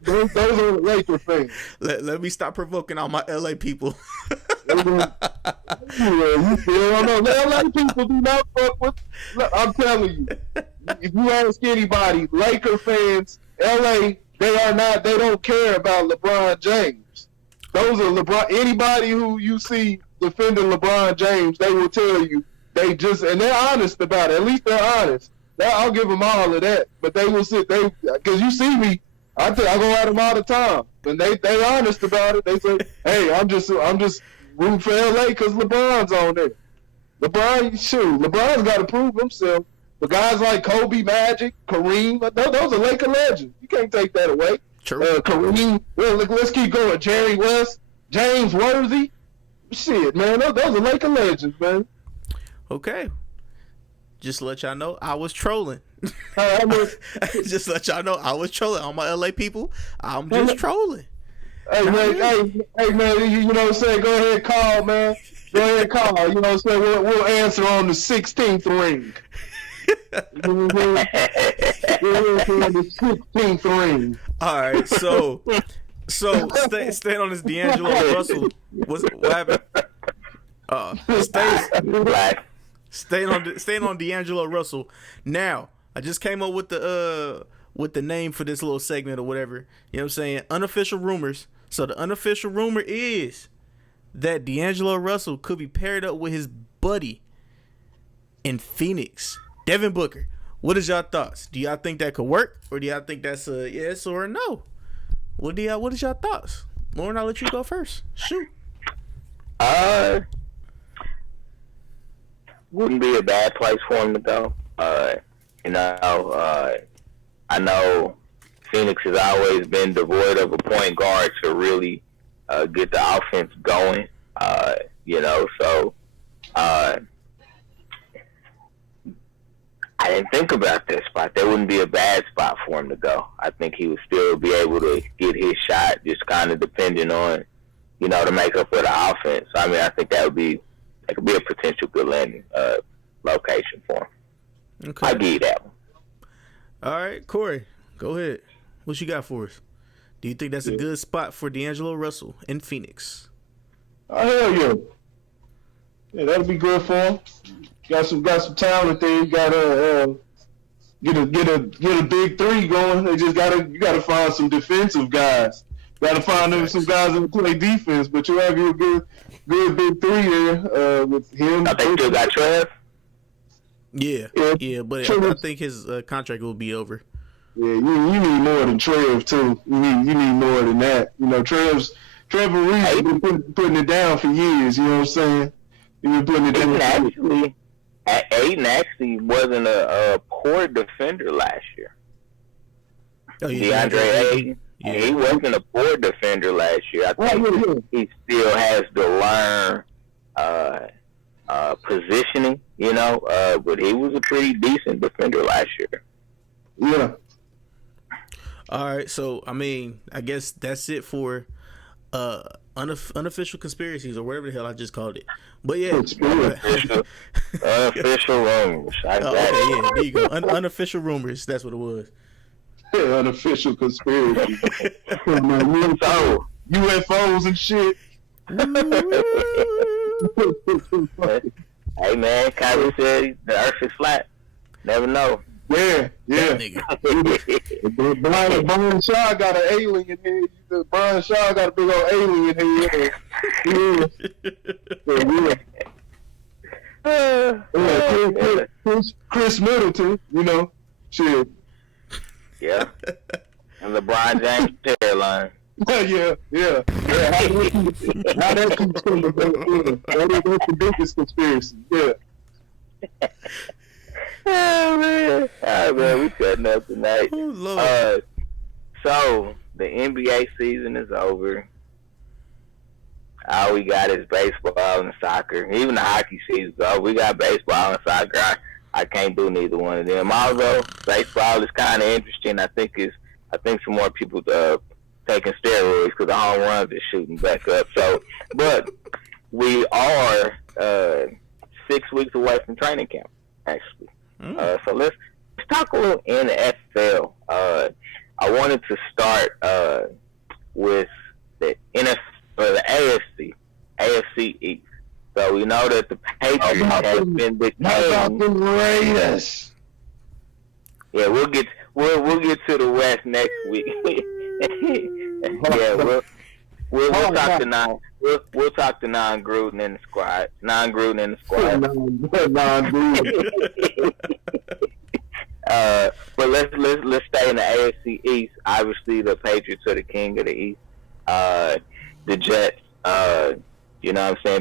Those are Laker fans. Let me stop provoking all my LA people. You don't know. LA people do not fuck with. I'm telling you. If you ask anybody, Laker fans, LA, they don't care about LeBron James. Those are LeBron. Anybody who you see defending LeBron James, they will tell you and they're honest about it. At least they're honest. I'll give them all of that. But they will because you see me, I go at them all the time, and they honest about it. They say, hey, I'm just rooting for LA because LeBron's on there. LeBron's got to prove himself. But guys like Kobe, Magic, Kareem, those are Laker legends. You can't take that away. True. Kareem, let's keep going. Jerry West, James Worthy. Shit, man, those are Laker legends, man. Okay. just to let y'all know, I was trolling. I was, Just to let y'all know, I was trolling. All my LA people, I'm just trolling. hey man, you know what I'm saying? Go ahead, call, man. Go ahead, call. You know what I'm saying? We'll answer on the 16th ring. We'll answer on the 16th ring. All right, so staying on this D'Angelo Russell. What happened? Staying on D'Angelo Russell. Now, I just came up with the name for this little segment or whatever. You know what I'm saying? Unofficial rumors. So the unofficial rumor is that D'Angelo Russell could be paired up with his buddy in Phoenix, Devin Booker. What is y'all thoughts? Do y'all think that could work, or do y'all think that's a yes or a no? What is y'all thoughts? Lauren, I'll let you go first. Shoot. Wouldn't be a bad place for him to go. I know Phoenix has always been devoid of a point guard to really get the offense going. So I didn't think about that spot. That wouldn't be a bad spot for him to go. I think he would still be able to get his shot, just kind of depending on, the makeup of the offense. I mean, I think that could be a potential good landing location for him. Okay. I'll give you that one. All right, Corey, go ahead. What you got for us? Do you think that's a good spot for D'Angelo Russell in Phoenix? Oh, hell yeah. Yeah, that'll be good for him. Got some talent there. Got to get a big three going. You gotta find some defensive guys. Got to find some guys that play defense. But you have your good big three there with him. I think still got Trev. Yeah, but I think his contract will be over. Yeah, you need more than Trev too. You need more than that. Trevor Reed has been putting it down for years. You know what I'm saying? He's been putting it down. Aiden actually wasn't a poor defender last year. Oh, yeah, DeAndre Aiden. Yeah. He wasn't a poor defender last year. I think he still has to learn positioning, but he was a pretty decent defender last year. Yeah. All right, so I mean, I guess that's it for unofficial conspiracies or whatever the hell I just called it. But yeah, unofficial rumors. There you go. Unofficial rumors. That's what it was. Unofficial conspiracy. So UFOs and shit. Hey man, Kyrie said the Earth is flat. Never know. Yeah. Brian Shaw got an alien in here. Brian Shaw got a big old alien in here. Chris Middleton, shit. Yeah. And LeBron James hairline. Yeah. How that keeps coming back. That's the biggest conspiracy. Yeah. Oh man, we cutting up tonight. Oh, Lord. So the NBA season is over. All we got is baseball and soccer. Even the hockey season's over. We got baseball and soccer. I can't do neither one of them. Although baseball is kind of interesting. I think some more people taking steroids because the home runs are shooting back up. So, but we are 6 weeks away from training camp, actually. So let's talk a little NFL. I wanted to start with the AFC East. So we know that the Patriots have been the Raiders. Yeah, we'll get to the West next week. Yeah, we'll talk to Nine. We'll talk to Non-Gruden and the squad. But let's stay in the AFC East. Obviously, the Patriots are the king of the East. The Jets,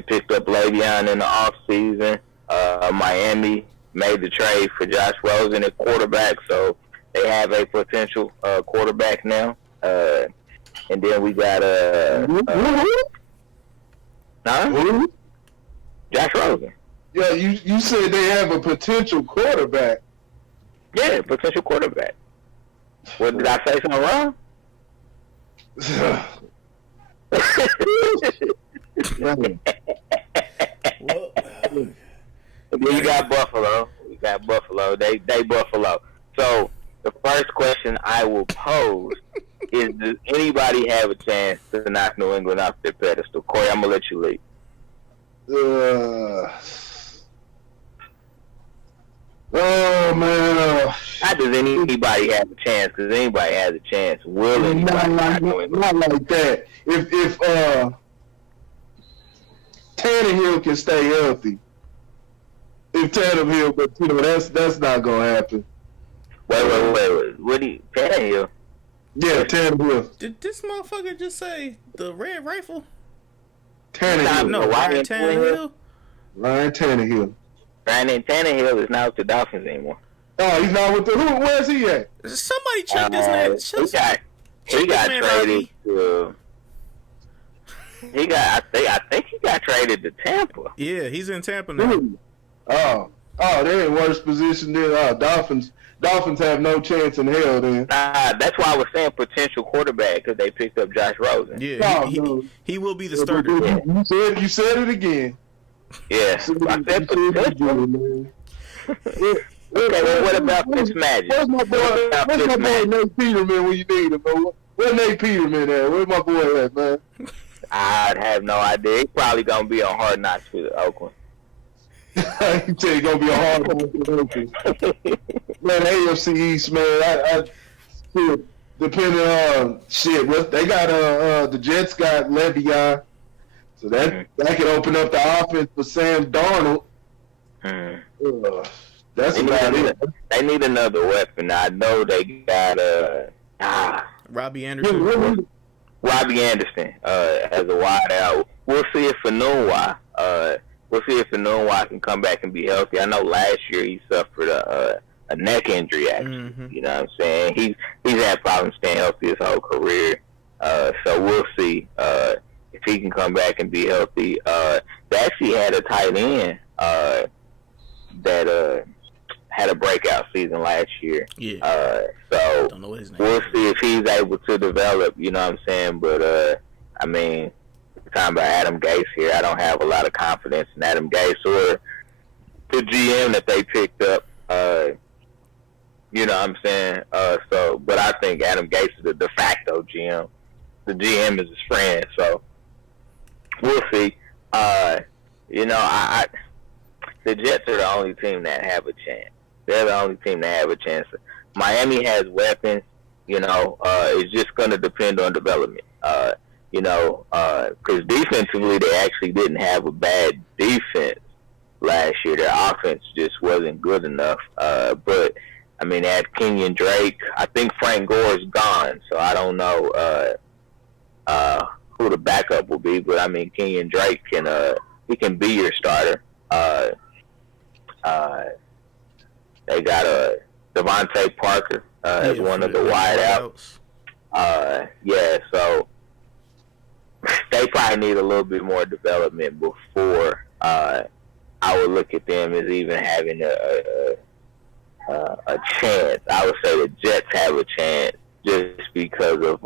picked up Le'Veon in the offseason. Miami made the trade for Josh Rosen at quarterback, so they have a potential quarterback now. And then we got Josh Rosen. Yeah, you said they have a potential quarterback. Yeah, potential quarterback. What, did I say something wrong? Well, Then you got Buffalo. We got Buffalo. They Buffalo. So the first question I will pose is: does anybody have a chance to knock New England off their pedestal? Corey, I'm gonna let you lead. Oh man. How does anybody have a chance? Because anybody has a chance. Will anybody knock New England? Not like that. If Tannehill can stay healthy, if Tannehill, but that's not gonna happen. Wait. What do you Tannehill? Yeah, Tannehill. did this motherfucker just say the red rifle? Tannehill. No, Ryan Tannehill. Ryan Tannehill. Ryan Tannehill is not with the Dolphins anymore. Oh, he's not with the who? Where's he at? Somebody check this name. He got traded to. I think he got traded to Tampa. Yeah, he's in Tampa now. Oh, they're in worse position than Dolphins. Dolphins have no chance in hell then. That's why I was saying potential quarterback because they picked up Josh Rosen. Yeah, he will be the starter. Yeah. You said it again. Yeah, I said potential. Okay, well, what about Fitzmagic? Where's my boy Nate Peterman when you need him, man? Where's Nate Peterman at? Where's my boy at, man? I'd have no idea. He's probably going to be on Hard Knocks for Oakland. I can tell you, going to be a hard one for Oakland. Man, AFC East, man, I depending on what they got, the Jets got Le'Veon, so that can open up the offense for Sam Darnold. That's about it. They need another weapon. I know they got Robbie Anderson. Robbie Anderson as a wide out. We'll see if Fanua can come back and be healthy. I know last year he suffered a neck injury. Actually, you know what I'm saying. He's had problems staying healthy his whole career. So we'll see if he can come back and be healthy. They actually had a tight end that had a breakout season last year. Yeah. So don't know what his name we'll see if he's able to develop, you know what I'm saying? But, I mean, we're talking about Adam Gase here. I don't have a lot of confidence in Adam Gase or the GM that they picked up. You know what I'm saying? But I think Adam Gase is the de facto GM. The GM is his friend, so we'll see. You know, the Jets are the only team that have a chance. They're the only team that have a chance. Miami has weapons. You know, it's just going to depend on development. You know, because defensively they actually didn't have a bad defense last year. Their offense just wasn't good enough. But I mean, they had Kenyon Drake. I think Frank Gore is gone, so I don't know who the backup will be. But I mean, Kenyon Drake can be your starter. They got Devontae Parker as one of the wideouts. Yeah, so they probably need a little bit more development before I would look at them as even having a chance. I would say the Jets have a chance just because of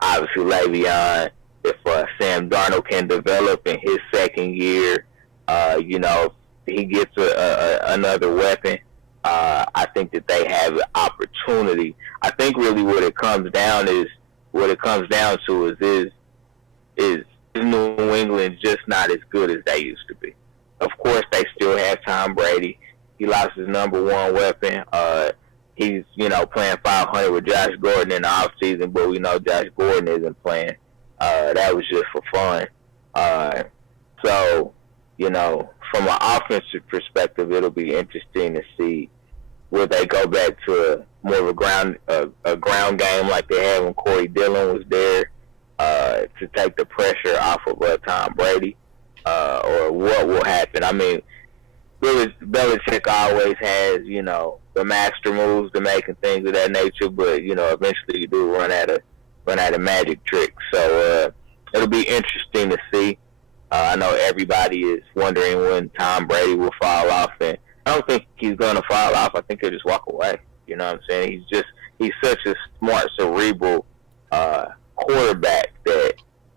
obviously Le'Veon. If Sam Darnold can develop in his second year, you know, if he gets another weapon, I think that they have an opportunity. I think really what it comes down to is New England just not as good as they used to be. Of course, they still have Tom Brady. He lost his number one weapon. He's, you know, playing 500 with Josh Gordon in the offseason, but we know Josh Gordon isn't playing. That was just for fun. So, you know, from an offensive perspective, it'll be interesting to see will they go back to more of a ground game like they had when Corey Dillon was there to take the pressure off of Tom Brady, or what will happen. I mean, Belichick always has, you know, the master moves to make and things of that nature, but, you know, eventually you do run out of magic tricks. So it'll be interesting to see. I know everybody is wondering when Tom Brady will fall off, and I don't think he's going to fall off. I think he'll just walk away. You know what I'm saying? He's such a smart, cerebral quarterback that,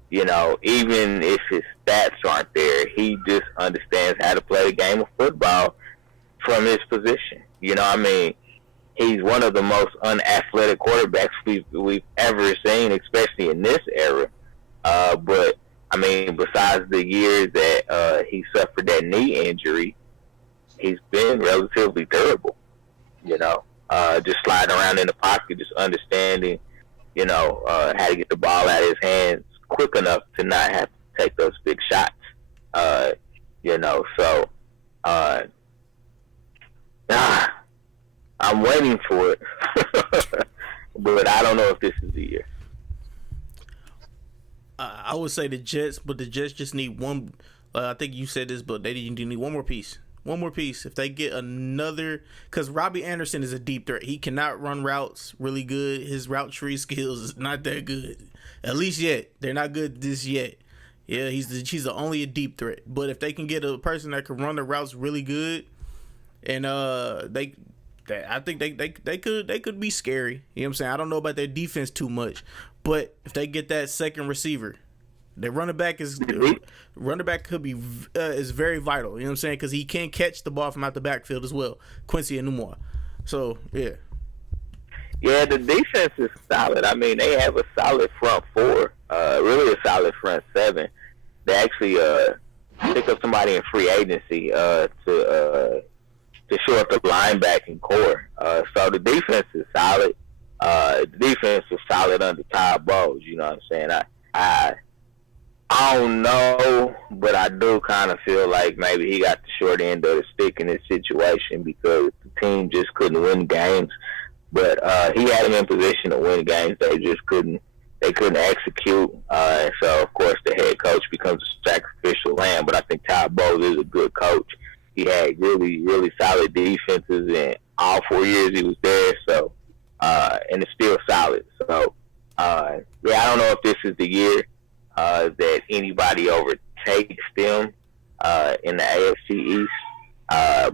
you know, even if his stats aren't there, he just understands how to play the game of football from his position. You know what I mean? He's one of the most unathletic quarterbacks we've ever seen, especially in this era. But, I mean, besides the years that he suffered that knee injury, he's been relatively durable, you know. Just sliding around in the pocket, just understanding, you know, how to get the ball out of his hands quick enough to not have to take those big shots, you know. So, I'm waiting for it, but I don't know if this is the year. I would say the Jets, but the Jets just need one. I think you said this, but they need one more piece. One more piece. If they get another, because Robbie Anderson is a deep threat. He cannot run routes really good. His route tree skills is not that good, at least yet. They're not good this yet. Yeah, he's only a deep threat. But if they can get a person that can run the routes really good, and I think they could be scary. You know what I'm saying? I don't know about their defense too much, but if they get that second receiver, their running back could be is very vital. You know what I'm saying? Because he can catch the ball from out the backfield as well. Quincy Enunwa. So yeah. Yeah, the defense is solid. I mean, they have a solid front four, really a solid front seven. They actually pick up somebody in free agency to shore up the linebacking core. So the defense is solid. The defense was solid under Todd Bowles. You know what I'm saying? I don't know, but I do kind of feel like maybe he got the short end of the stick in this situation because the team just couldn't win games. But he had them in position to win games. They just couldn't. They couldn't execute. And so, of course, the head coach becomes a sacrificial lamb. But I think Todd Bowles is a good coach. He had really, really solid defenses in all 4 years he was there. So, and it's still solid. So, yeah, I don't know if this is the year that anybody overtakes them in the AFC East,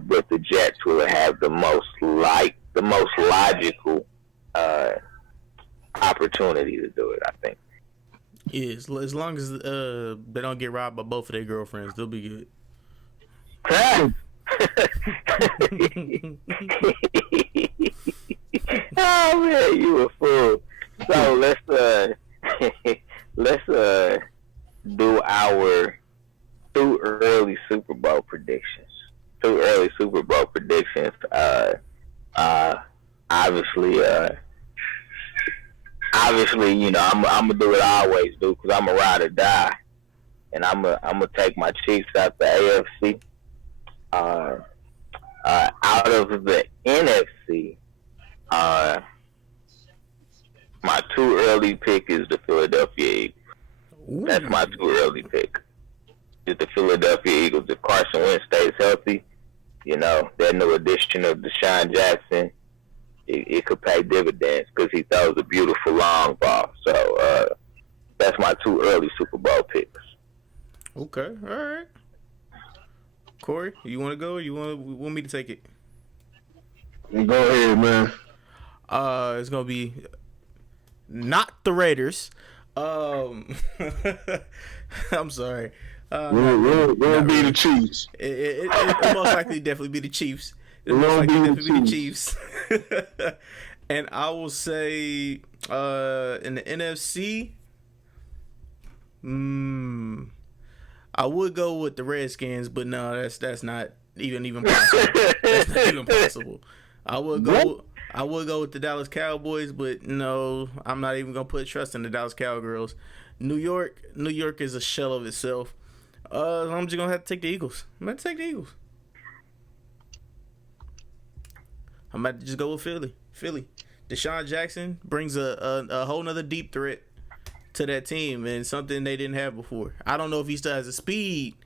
but the Jets will have the most logical opportunity to do it, I think. Yeah, as long as they don't get robbed by both of their girlfriends, they'll be good. Oh man, you a fool. So let's do our two early Super Bowl predictions. Obviously, you know, I'm gonna do what I always do because I'm a ride or die, and I'm gonna take my Chiefs out the AFC. Out of the NFC, my too early pick is the Philadelphia Eagles. Ooh. That's my too early pick. Is the Philadelphia Eagles. If Carson Wentz stays healthy, you know, that new addition of Deshaun Jackson, it could pay dividends because he throws a beautiful long ball. So that's my two early Super Bowl picks. Okay, all right. Corey, you want to go or you want me to take it? Go ahead, man. It's going to be not the Raiders. I'm sorry. We'll be the Chiefs. It most likely definitely be the Chiefs. It most likely definitely be the Chiefs. And I will say in the NFC, I would go with the Redskins, but no, that's not even possible. That's not even possible. I would go with the Dallas Cowboys, but no, I'm not even gonna put trust in the Dallas Cowgirls. New York is a shell of itself. I'm just gonna have to take the Eagles. I'm gonna take the Eagles. I'm about to just go with Philly. Deshaun Jackson brings a whole nother deep threat to that team and something they didn't have before. I don't know if he still has the speed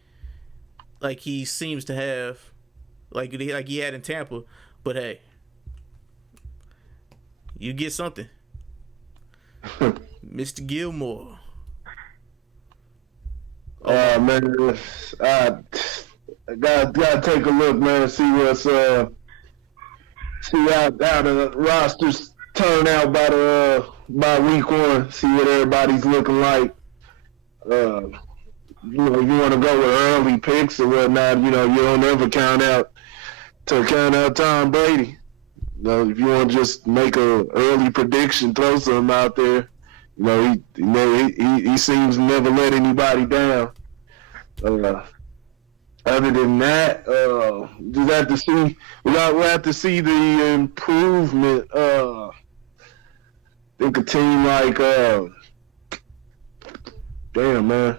like he seems to have, like he had in Tampa, but hey, you get something. Mr. Gilmore. Man, gotta take a look, man. See what's see how the rosters turn out by week 1. See what everybody's looking like. You want to go with early picks or whatnot. You don't ever count out Tom Brady. If you want to just make a early prediction, throw something out there. He seems to never let anybody down. Other than that, just have to see. We'll have to see the improvement. I think a team like, damn man,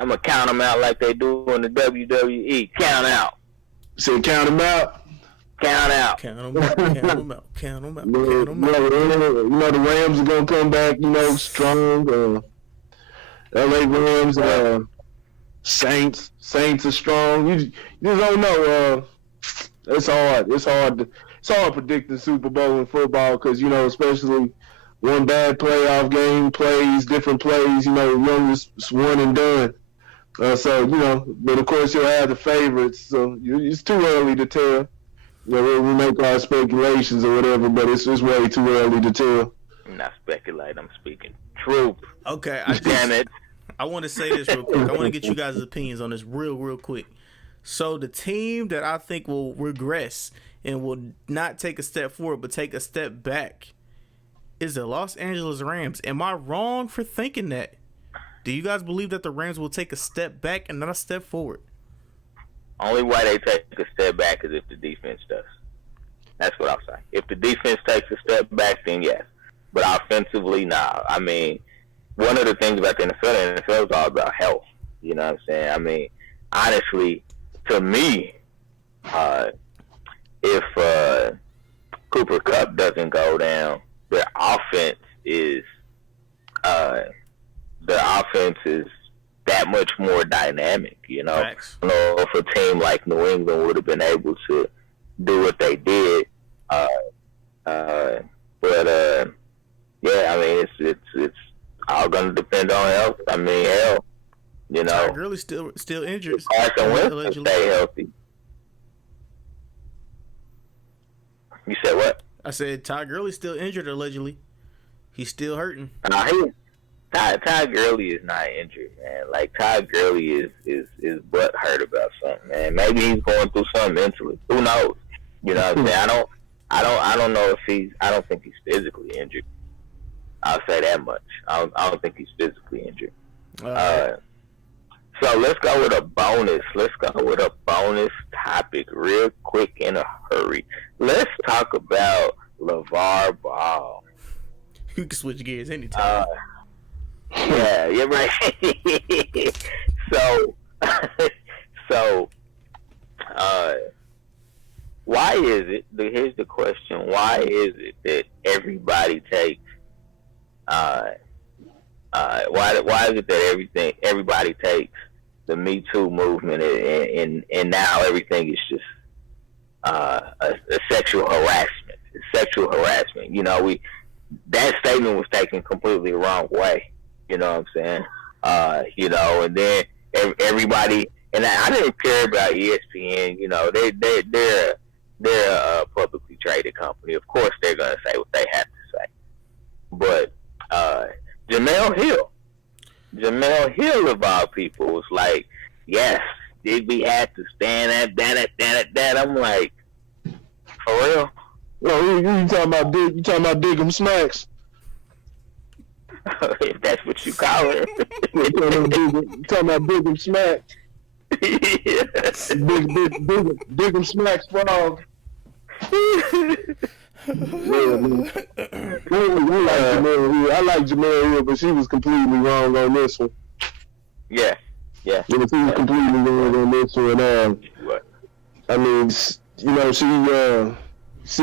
I'm gonna count them out like they do in the WWE. Count out. Say count them out. Count out. Count them out. Count them out. Count them out. Count them out. The Rams are gonna come back. Strong. LA Rams. Saints are strong. You just don't know. It's hard. It's hard predicting Super Bowl in football because especially one bad playoff game different plays. It's one and done. But of course you'll have the favorites. So it's too early to tell. We make our speculations or whatever, but it's just way too early to tell. I'm not speculating. I'm speaking truth. Okay, damn it. I want to say this real quick. I want to get you guys' opinions on this real quick. So the team that I think will regress and will not take a step forward but take a step back is the Los Angeles Rams. Am I wrong for thinking that? Do you guys believe that the Rams will take a step back and not a step forward? Only way they take a step back is if the defense does. That's what I'll say. If the defense takes a step back, then yes. But offensively, nah. I mean, one of the things about the NFL is all about health. You know what I'm saying? I mean, honestly, to me, if Cooper Kupp doesn't go down, their offense is that much more dynamic. Facts. I don't know if a team like New England would have been able to do what they did. Yeah, I mean, it's all going to depend on health. I mean, hell, Ty Gurley's still injured. Carson Wentz will stay healthy. You said what? I said Ty Gurley's still injured allegedly. He's still hurting. Ty Gurley is not injured, man. Like, Ty Gurley is butt hurt about something, man. Maybe he's going through something mentally. Who knows? You know what I'm saying? I don't know if I don't think he's physically injured. I'll say that much. I don't think he's physically injured. So let's go with a bonus. Let's go with a bonus topic real quick in a hurry. Let's talk about LeVar Ball. You can switch gears anytime. Yeah, you're right. So, why is it? Here's the question: why is it that everybody takes? Why is it that everybody takes the Me Too movement and now everything is just a sexual harassment? It's sexual harassment. That statement was taken completely the wrong way. You know what I'm saying? And then everybody, and I didn't care about ESPN. They're a publicly traded company. Of course, they're gonna say what they have to say. But Jamel Hill of all people was like, yes, did we have to stand at that? I'm like, for real? No, you talking about You talking about Diggum Smacks? If that's what you call it. You talking about Diggum Smacks? Yes. Diggum Smacks frog. I like Jamel Hill, but she was completely wrong on this one. Yeah. She was completely wrong on this one. I mean, see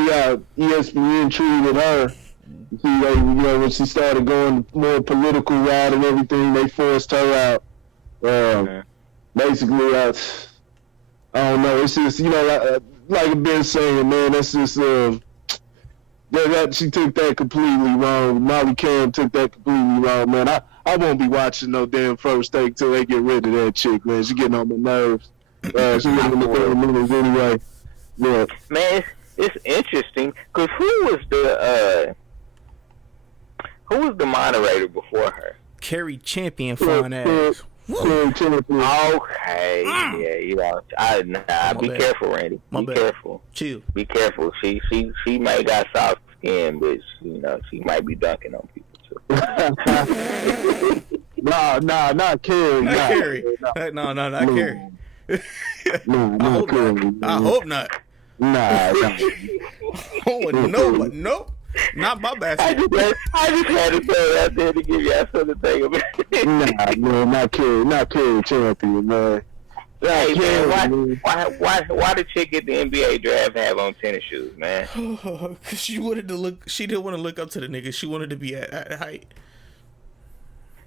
how ESPN treated her. See, when she started going more political route and everything, they forced her out. Basically, I don't know. It's just, like I've been saying, man, that's just, that she took that completely wrong. Molly Cam took that completely wrong, man. I won't be watching no damn First Take till they get rid of that chick, man. She getting on my nerves. She getting on my nerves anyway. Yeah. Man, it's interesting because who was the moderator before her? Carrie Champion, fine ass. Okay, yeah, you know, be careful, Randy. Be careful. Chill. Be careful. She may got soft skin, but you know she might be dunking on people too. Nah, not Carrie. Not Carrie. No, not Carrie. I hope not. Nah. Oh no. Not my basket. I just had to throw it out there to give y'all something to think about. Nah, man, not Carrie Champion, man. Hey, man, why the chick at the NBA draft have on tennis shoes, man? Cause she wanted to look. She didn't want to look up to the nigga. She wanted to be at height.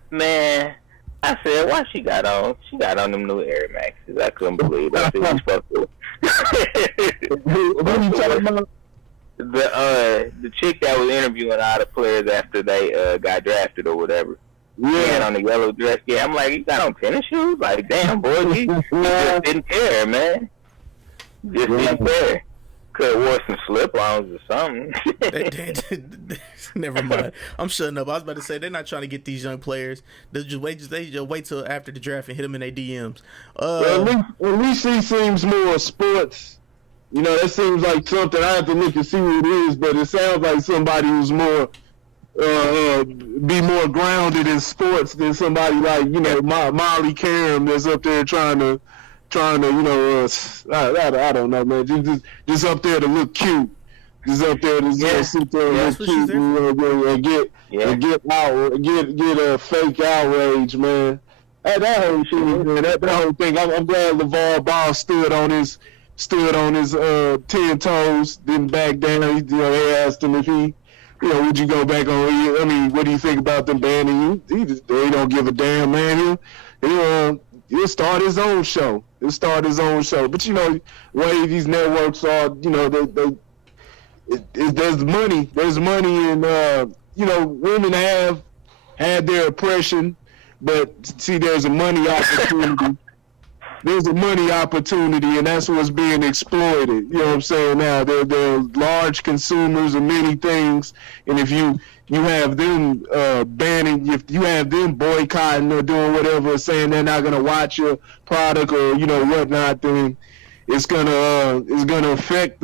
Man, I said, why she got on? She got on them new Air Maxes. I couldn't believe it. She was supposed to. What are you talking about? The chick that was interviewing all the players after they got drafted or whatever. Yeah, on the yellow dress. Yeah, I'm like, you got on tennis shoes? Like, damn, boy, you just didn't care, man. Just didn't care. Could have wore some slip-ons or something. Never mind. I'm shutting up. I was about to say they're not trying to get these young players. They just wait till after the draft and hit them in their DMs. Well, at least he seems more sports. You know, that seems like something. I have to look and see what it is, but it sounds like somebody who's more be more grounded in sports than somebody like, you know, Molly Karam that's up there trying to you know, I don't know, man, just up there to look cute, just up there to sit there and look cute, and get a fake outrage, man. That whole thing, man, that whole thing. I'm glad LeVar Ball stood on his 10 toes, didn't back down. You know, they asked him if he, you know, would you go back on? I mean, what do you think about them banning you? They don't give a damn, man. He'll start his own show. But you know, the way these networks are, you know, there's money. There's money in, you know, women have had their oppression, but see, there's a money opportunity. There's a money opportunity, and that's what's being exploited. You know what I'm saying? Now, they're large consumers of many things, and if you have them banning, if you have them boycotting or doing whatever, saying they're not going to watch your product or, you know, whatnot, then it's gonna affect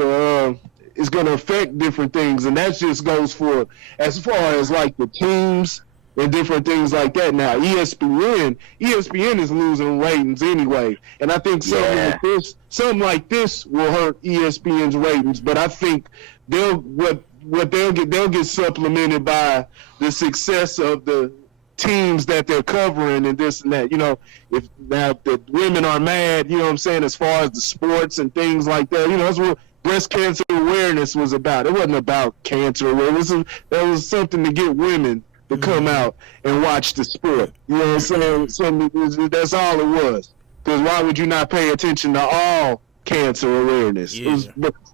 different things, and that just goes for as far as like the teams and different things like that. Now, ESPN is losing ratings anyway, and I think something like this will hurt ESPN's ratings. But I think they'll get supplemented by the success of the teams that they're covering and this and that. You know, if now the women are mad, you know what I'm saying, as far as the sports and things like that. You know, that's what breast cancer awareness was about. It wasn't about cancer awareness. That was something to get women to come out and watch the sport. You know what I'm saying? That's all it was. Because why would you not pay attention to all cancer awareness? Yeah. It was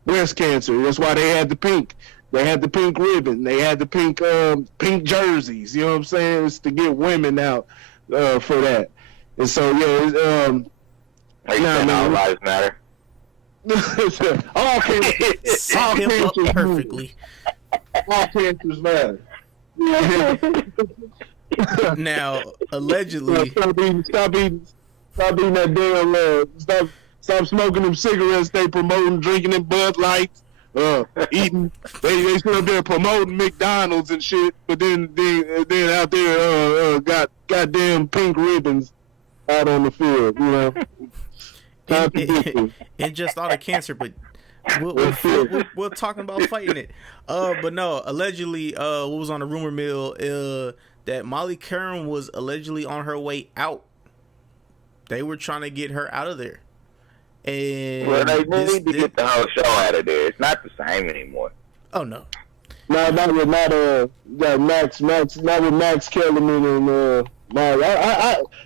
breast cancer. That's why they had the pink. They had the pink ribbon. They had the pink jerseys. You know what I'm saying? It's to get women out for that. And so, all lives matter. all cancers perfectly. All cancers matter. Now, allegedly, stop eating that damn stop smoking them cigarettes they promoting, drinking them Bud Lights, eating. They sit up there promoting McDonald's and shit, but then out there got goddamn pink ribbons out on the field, you know. And just all the cancer, but we're talking about fighting it. But no, allegedly, what was on the rumor mill, that Molly Karam was allegedly on her way out. They were trying to get her out of there. And they need to get the whole show out of there. It's not the same anymore. Oh no. Not with Max Kellerman and Molly.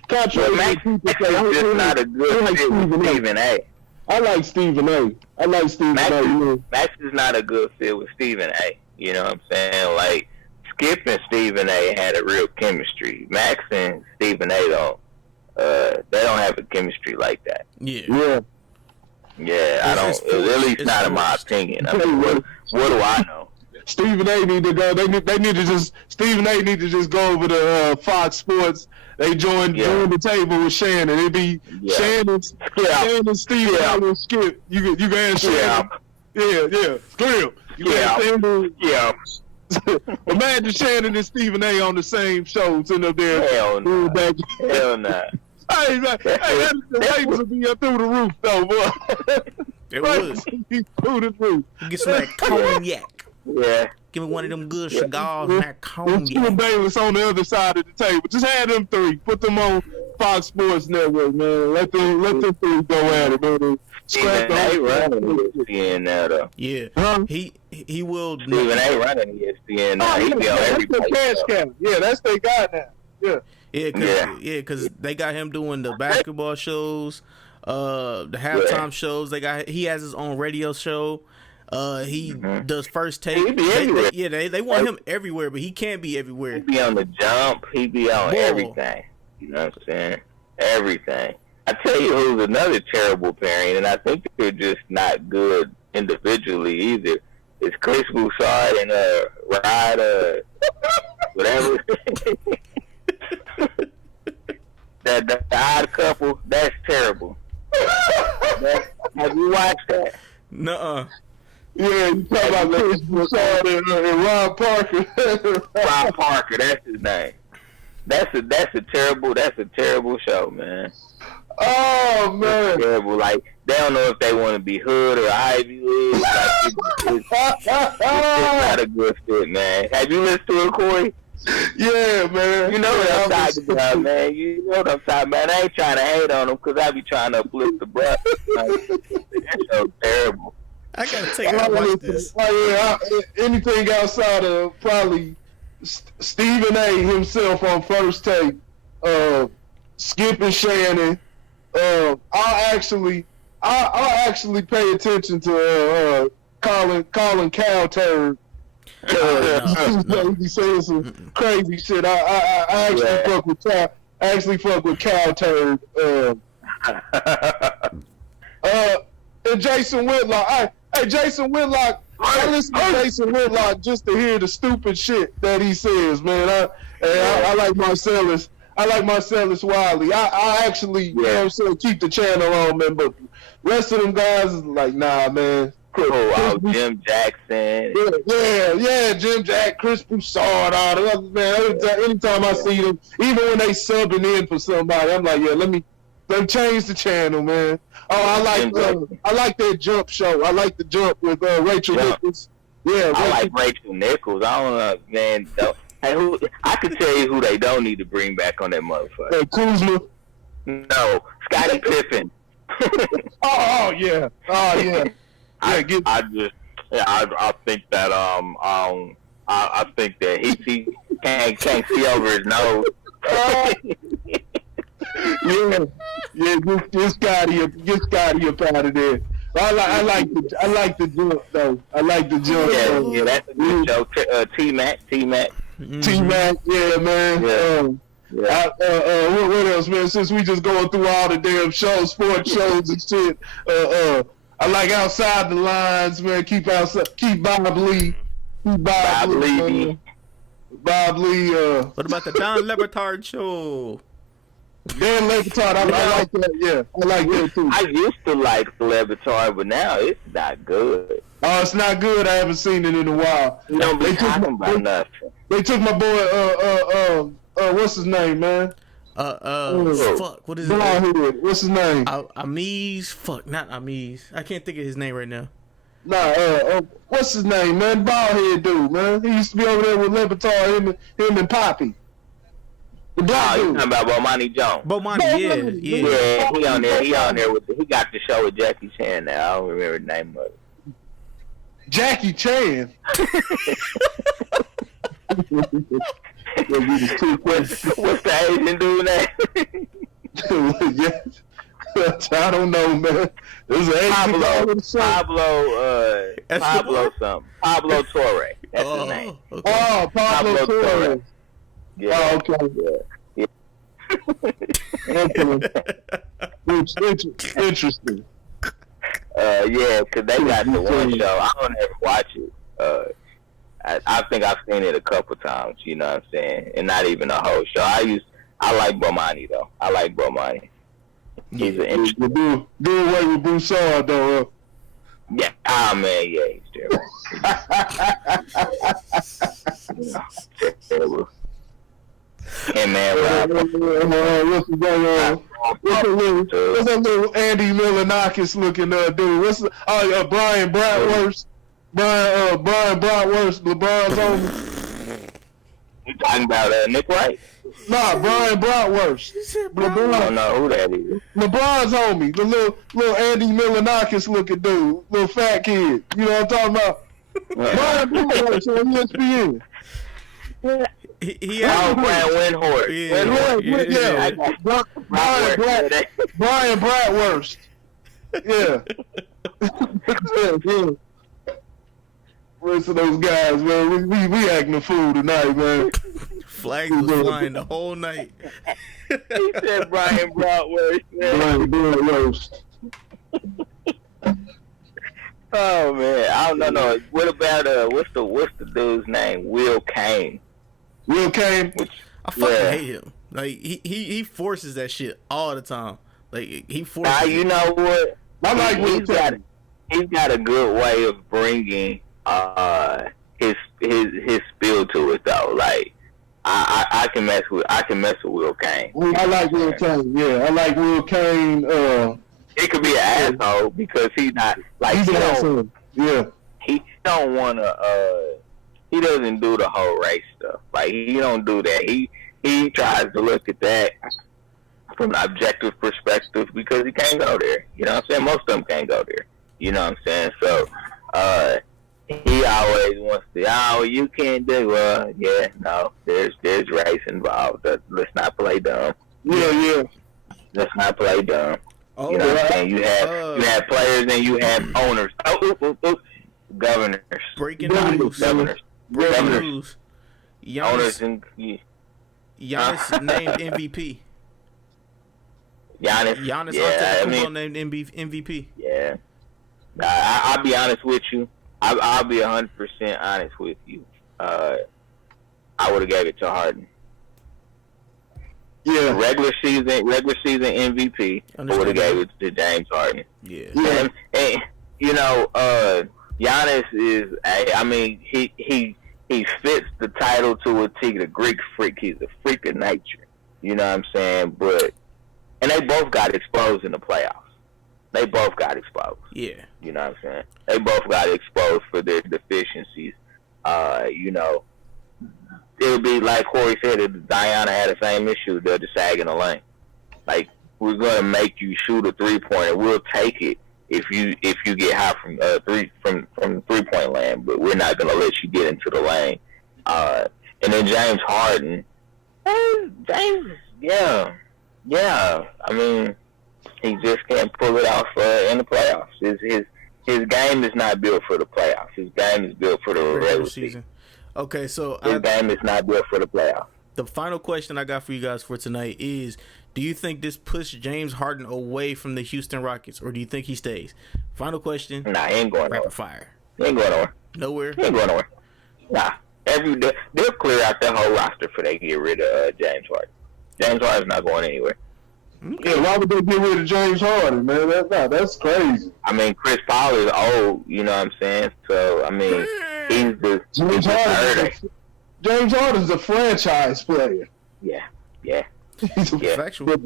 Contrary to people say, Max is just not a good fit with Stephen A. I like Stephen A. Max is not a good fit with Stephen A. You know what I'm saying? Like, Skip and Stephen A. had a real chemistry. Max and Stephen A. don't. They don't have a chemistry like that. Yeah. Yeah, I don't. At least not in my opinion. I mean, what do I know? Stephen A. need to go. They need to just. Stephen A. need to just go over to Fox Sports. They join the table with Shannon. It'd be Shannon, Stephen A. and Skip. You can ask Shannon. Yeah. Clear. You can imagine Shannon and Stephen A. on the same show, sitting up there. Hell no. Hell no. Hey, the ratings would be up through the roof, though, boy. It would. Through the roof. Get some of that cognac. Yeah. Give me one of them good cigars and that cognac. Skip Bayless on the other side of the table. Just have them three. Put them on Fox Sports Network, man. Let them three go at it, man. Stephen A. running ESPN now, though. Yeah. He will. Stephen A. running ESPN now. He be on every place. Cash cow. Yeah, that's they got now. Yeah. Because they got him doing the basketball shows, the halftime shows. He has his own radio show. He does First Take. He be everywhere. They want him everywhere, but he can't be everywhere. He be on the jump. He be on everything. You know what I'm saying? Everything. I tell you who's another terrible pairing, and I think they're just not good individually either. It's Chris Broussard and Rod, whatever. The odd couple, that's terrible. Have you watched that? Nuh-uh. Yeah, you talk about Chris Broussard and Rob Parker. Rob Parker, that's his name. That's a terrible show, man. Oh man, it's terrible. Like they don't know if they want to be Hood or Ivy League. Like, it's not a good fit, man. Have you listened to it, Corey? Yeah, man. You know what I'm talking about, man. You know what I'm talking about. I ain't trying to hate on them because I be trying to uplift the bruh. That show's terrible. I gotta take a watch this. Anything outside of probably Stephen A. himself on First Take, Skip and Shannon. I'll actually pay attention to Colin Cowturd. He saying some crazy shit. I actually fuck with Cowturd. And Jason Whitlock. Jason Whitlock. I listen to Jason Whitlock just to hear the stupid shit that he says, man. I like Marcellus. I like Marcellus Wiley. I actually, you know what I'm saying, keep the channel on, man. But the rest of them guys is like, nah, man. Jim Jackson. Yeah, Jim Jack, Chris Broussard, all the others, man. Anytime I see them, even when they subbing in for somebody, I'm like, yeah, let me change the channel, man. Oh, I like that Jump show. I like the Jump with Rachel Nichols. Yeah, I like Rachel Nichols. I don't know, man. Hey, I can tell you who they don't need to bring back on that motherfucker. Hey, Kuzma. No, Scottie Pippen. Oh yeah. I think that I think that he can't see over his nose. Get Scotty up out of there. I like the Jump though. I like the Jump. Yeah, that's a good show. T-Mac. T-Mac, yeah, man. What else, man? Since we just going through all the damn shows, sports shows and shit. I like Outside the Lines, man. Keep Bob Lee. Bob Lee. What about the Don Le Batard show? Dan Le Batard, I like that. Yeah, I like that too. I used to like Le Batard, but now it's not good. Oh, it's not good. I haven't seen it in a while. You don't be talking about nothing. They took my boy. What's his name, man? Fuck. What is his name? What's his name? Amis. Fuck, not Amis. I can't think of his name right now. Nah. What's his name, man? Bald head dude, man. He used to be over there with Le Batard, him and Poppy. The black dude. You talking about Bomani Jones? Bomani, yeah. He on there. He got the show with Jackie Chan now. I don't remember the name of it. Jackie Chan. What's the Asian dude name? I don't know, man. There's an Pablo something. Pablo Torre. That's his name. Okay. Oh, Pablo Torres. Yeah. Oh, okay. Yeah. Interesting. Yeah, because they got the one show. I don't ever watch it. I think I've seen it a couple times. You know what I'm saying, and not even the whole show. I like Bomani though. I like Bomani. He's an interesting. Do away with Broussard though. Yeah. Oh man, yeah, he's terrible. Hey man, what's that little Andy Milanakis looking dude? What's Brian Bratwurst? Brian Bratwurst, LeBron's homie. You talking about Nick Wright? Nah, Brian Bratwurst. LeBron. I don't know who that is. LeBron's homie, the little Andy Milanakis looking dude, little fat kid. You know what I'm talking about? Brian Bratwurst on ESPN. He has Brian Windhorst. Yeah. Brian Bratwurst. Yeah. Yeah. Rest of those guys, man, we acting a fool tonight, man. Flags was flying the whole night. He said Brian Bratwurst. Brian Bratwurst. Oh man, I don't know. What about what's the dude's name? Will Kane. Will Kane. I fucking hate him. Like he forces that shit all the time. Like he forces. Now you know what? I like Will Kane. He's got a good way of bringing his spiel to it though. Like I can mess with Will Kane. I like Will Kane. Yeah, I like Will Kane. It could be an asshole because he's not like he's an asshole. Yeah. He don't want to. He doesn't do the whole race stuff. Like he don't do that. He tries to look at that from an objective perspective because he can't go there. You know what I'm saying? Most of them can't go there. You know what I'm saying? So he always wants to. You can't do. Yeah, no. There's race involved. Let's not play dumb. Yeah. Let's not play dumb. Oh, you know what I'm saying? You have players and you have owners. Governors. Breaking news. Governors. News. Owners and Giannis named MVP. Giannis Antetokounmpo named MVP. Yeah. I'll be honest with you. I'll be 100% honest with you. I would have gave it to Harden. Yeah. Regular season MVP. I would have gave it to James Harden. Yeah. And you know, Giannis is. He fits the title to a T. The Greek freak. He's a freak of nature. You know what I'm saying? And they both got exposed in the playoffs. They both got exposed. Yeah. You know what I'm saying? They both got exposed for their deficiencies. You know, it'll be like Corey said, if Diana had the same issue, they'll just sag in the lane. Like, we're going to make you shoot a three-pointer. We'll take it if you get high from three-point land, but we're not going to let you get into the lane. And then James Harden. Yeah. I mean, he just can't pull it off in the playoffs. His game is not built for the playoffs. His game is built for the regular season. Okay, so his game is not built for the playoffs. The final question I got for you guys for tonight is: do you think this pushed James Harden away from the Houston Rockets, or do you think he stays? Final question. Nah, he ain't going nowhere. Rapid fire. He ain't going nowhere. Nowhere? He ain't going nowhere. Nah. They'll clear out their whole roster before they get rid of James Harden. James Harden's not going anywhere. Yeah, why would they get rid of James Harden, man? That's crazy. I mean, Chris Paul is old, you know what I'm saying? So, I mean, he's the James Harden's a franchise player. Yeah. He's factual.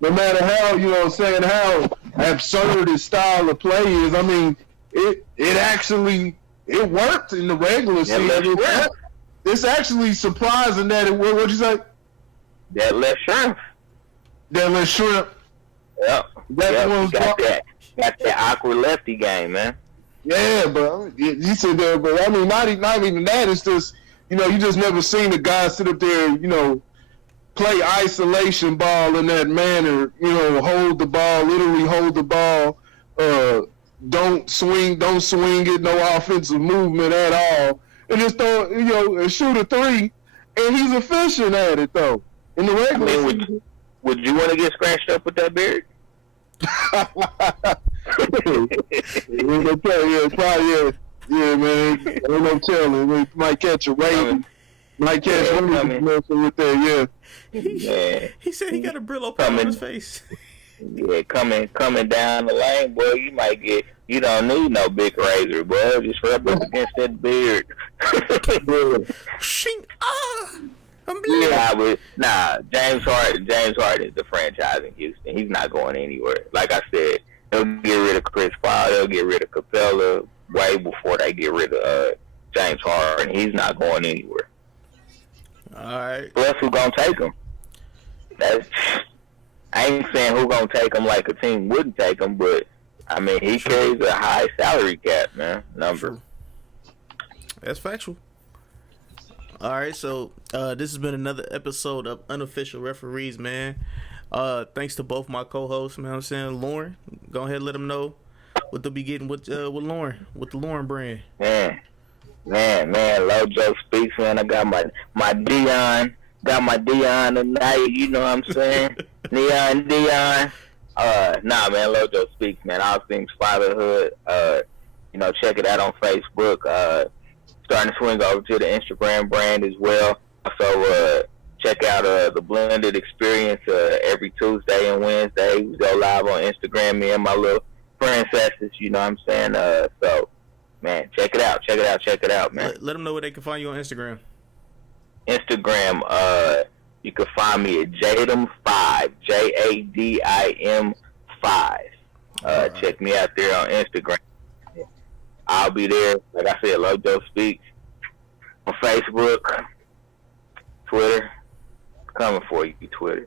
No matter how, you know what I'm saying, how absurd his style of play is, I mean, it actually worked in the regular season. It's actually surprising that what'd you say? That left shrimp. Yep. Got that awkward lefty game, man. Yeah, but you said that, but I mean, not even that. It's just, you know, you just never seen a guy sit up there, you know, play isolation ball in that manner. You know, literally hold the ball. Don't swing it, no offensive movement at all. and just throw, and shoot a three, and he's efficient at it though. In the regular season, would you want to get scratched up with that beard? Yeah, man. Ain't no telling. We might catch a raven. Might catch one messing with that. Yeah. He said he got a Brillo pad on his face. Yeah, coming down the lane, boy, you don't need no big razor, boy. Just rub up against that beard. I'm bleeding. James Harden is the franchise in Houston. He's not going anywhere. Like I said, they'll get rid of Chris Paul. They'll get rid of Capella way before they get rid of James Harden. He's not going anywhere. All right. Plus, who gonna take him? I ain't saying who gonna take him like a team wouldn't take him, but I mean he carries a high salary cap, man. Number. Sure. That's factual. All right, so this has been another episode of Unofficial Referees, man. Thanks to both my co-hosts, man. I'm saying Lauren, go ahead and let them know what they'll be getting with Lauren, with the Lauren brand. Man, Lojo speaks, man. I got my Dion. Got my Dion tonight, you know what I'm saying? Dion. Man, Lojo speaks, man. All things fatherhood. Check it out on Facebook. Starting to swing over to the Instagram brand as well. Also, check out the Blended Experience every Tuesday and Wednesday. We go live on Instagram, me and my little princesses, you know what I'm saying? So, man, check it out, man. Let them know where they can find you on Instagram. Instagram, you can find me at Jadim5, JADIM5. Check me out there on Instagram. I'll be there. Like I said, Lojo Speaks on Facebook, Twitter. Coming for you, Twitter.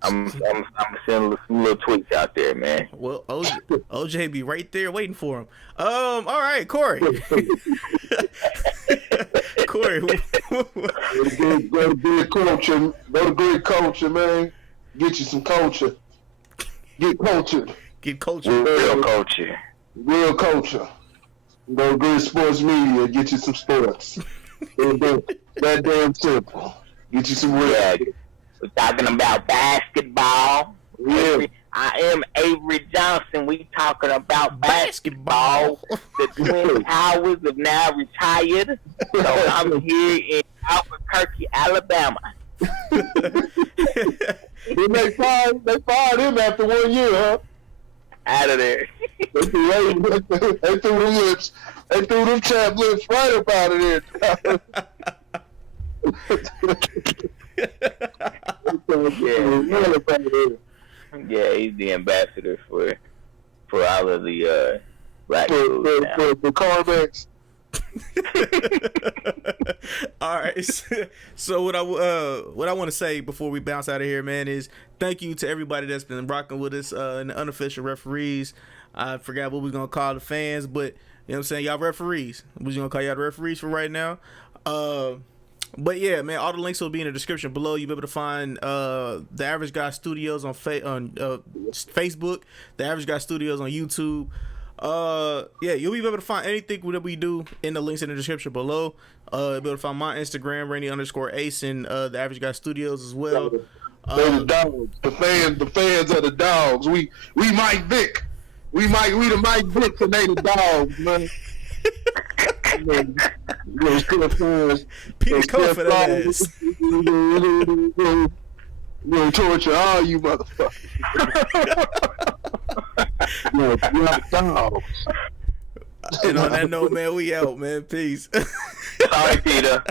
I'm sending some little tweets out there, man. Well, OJ be right there waiting for him. All right, Corey. Corey. Go to good culture, man. Get you some culture. Get cultured. Real culture. Go to good sports media. Get you some sports. That damn simple. Get you some real. Yeah, we're talking about basketball. Yeah. I am Avery Johnson. We talking about basketball. The Twin Towers have now retired. So I'm here in Albuquerque, Alabama. They fired him after 1 year, huh? Out of there. They threw them chap lips right up out of there. Yeah, he's the ambassador for all of the black schools now. For Carmex. All right. So what I want to say before we bounce out of here, man, is thank you to everybody that's been rocking with us in the Unofficial Referees. I forgot what we was gonna call the fans, but you know what I'm saying, y'all referees. We're just gonna call y'all the referees for right now. But yeah, man, all the links will be in the description below. You'll be able to find the Average Guy Studios on Facebook, the Average Guy Studios on YouTube. Yeah, you'll be able to find anything that we do in the links in the description below. You'll be able to find my Instagram, Randy_Ace, and the Average Guy Studios as well. The dogs, the fans are the dogs. We Mike Vick. We the Mike Vicks and they the dogs, man. Peter Cole for that ass. We're gonna torture all you motherfuckers. You're dogs. And on that note, man, we out, man. Peace. Sorry, Peter.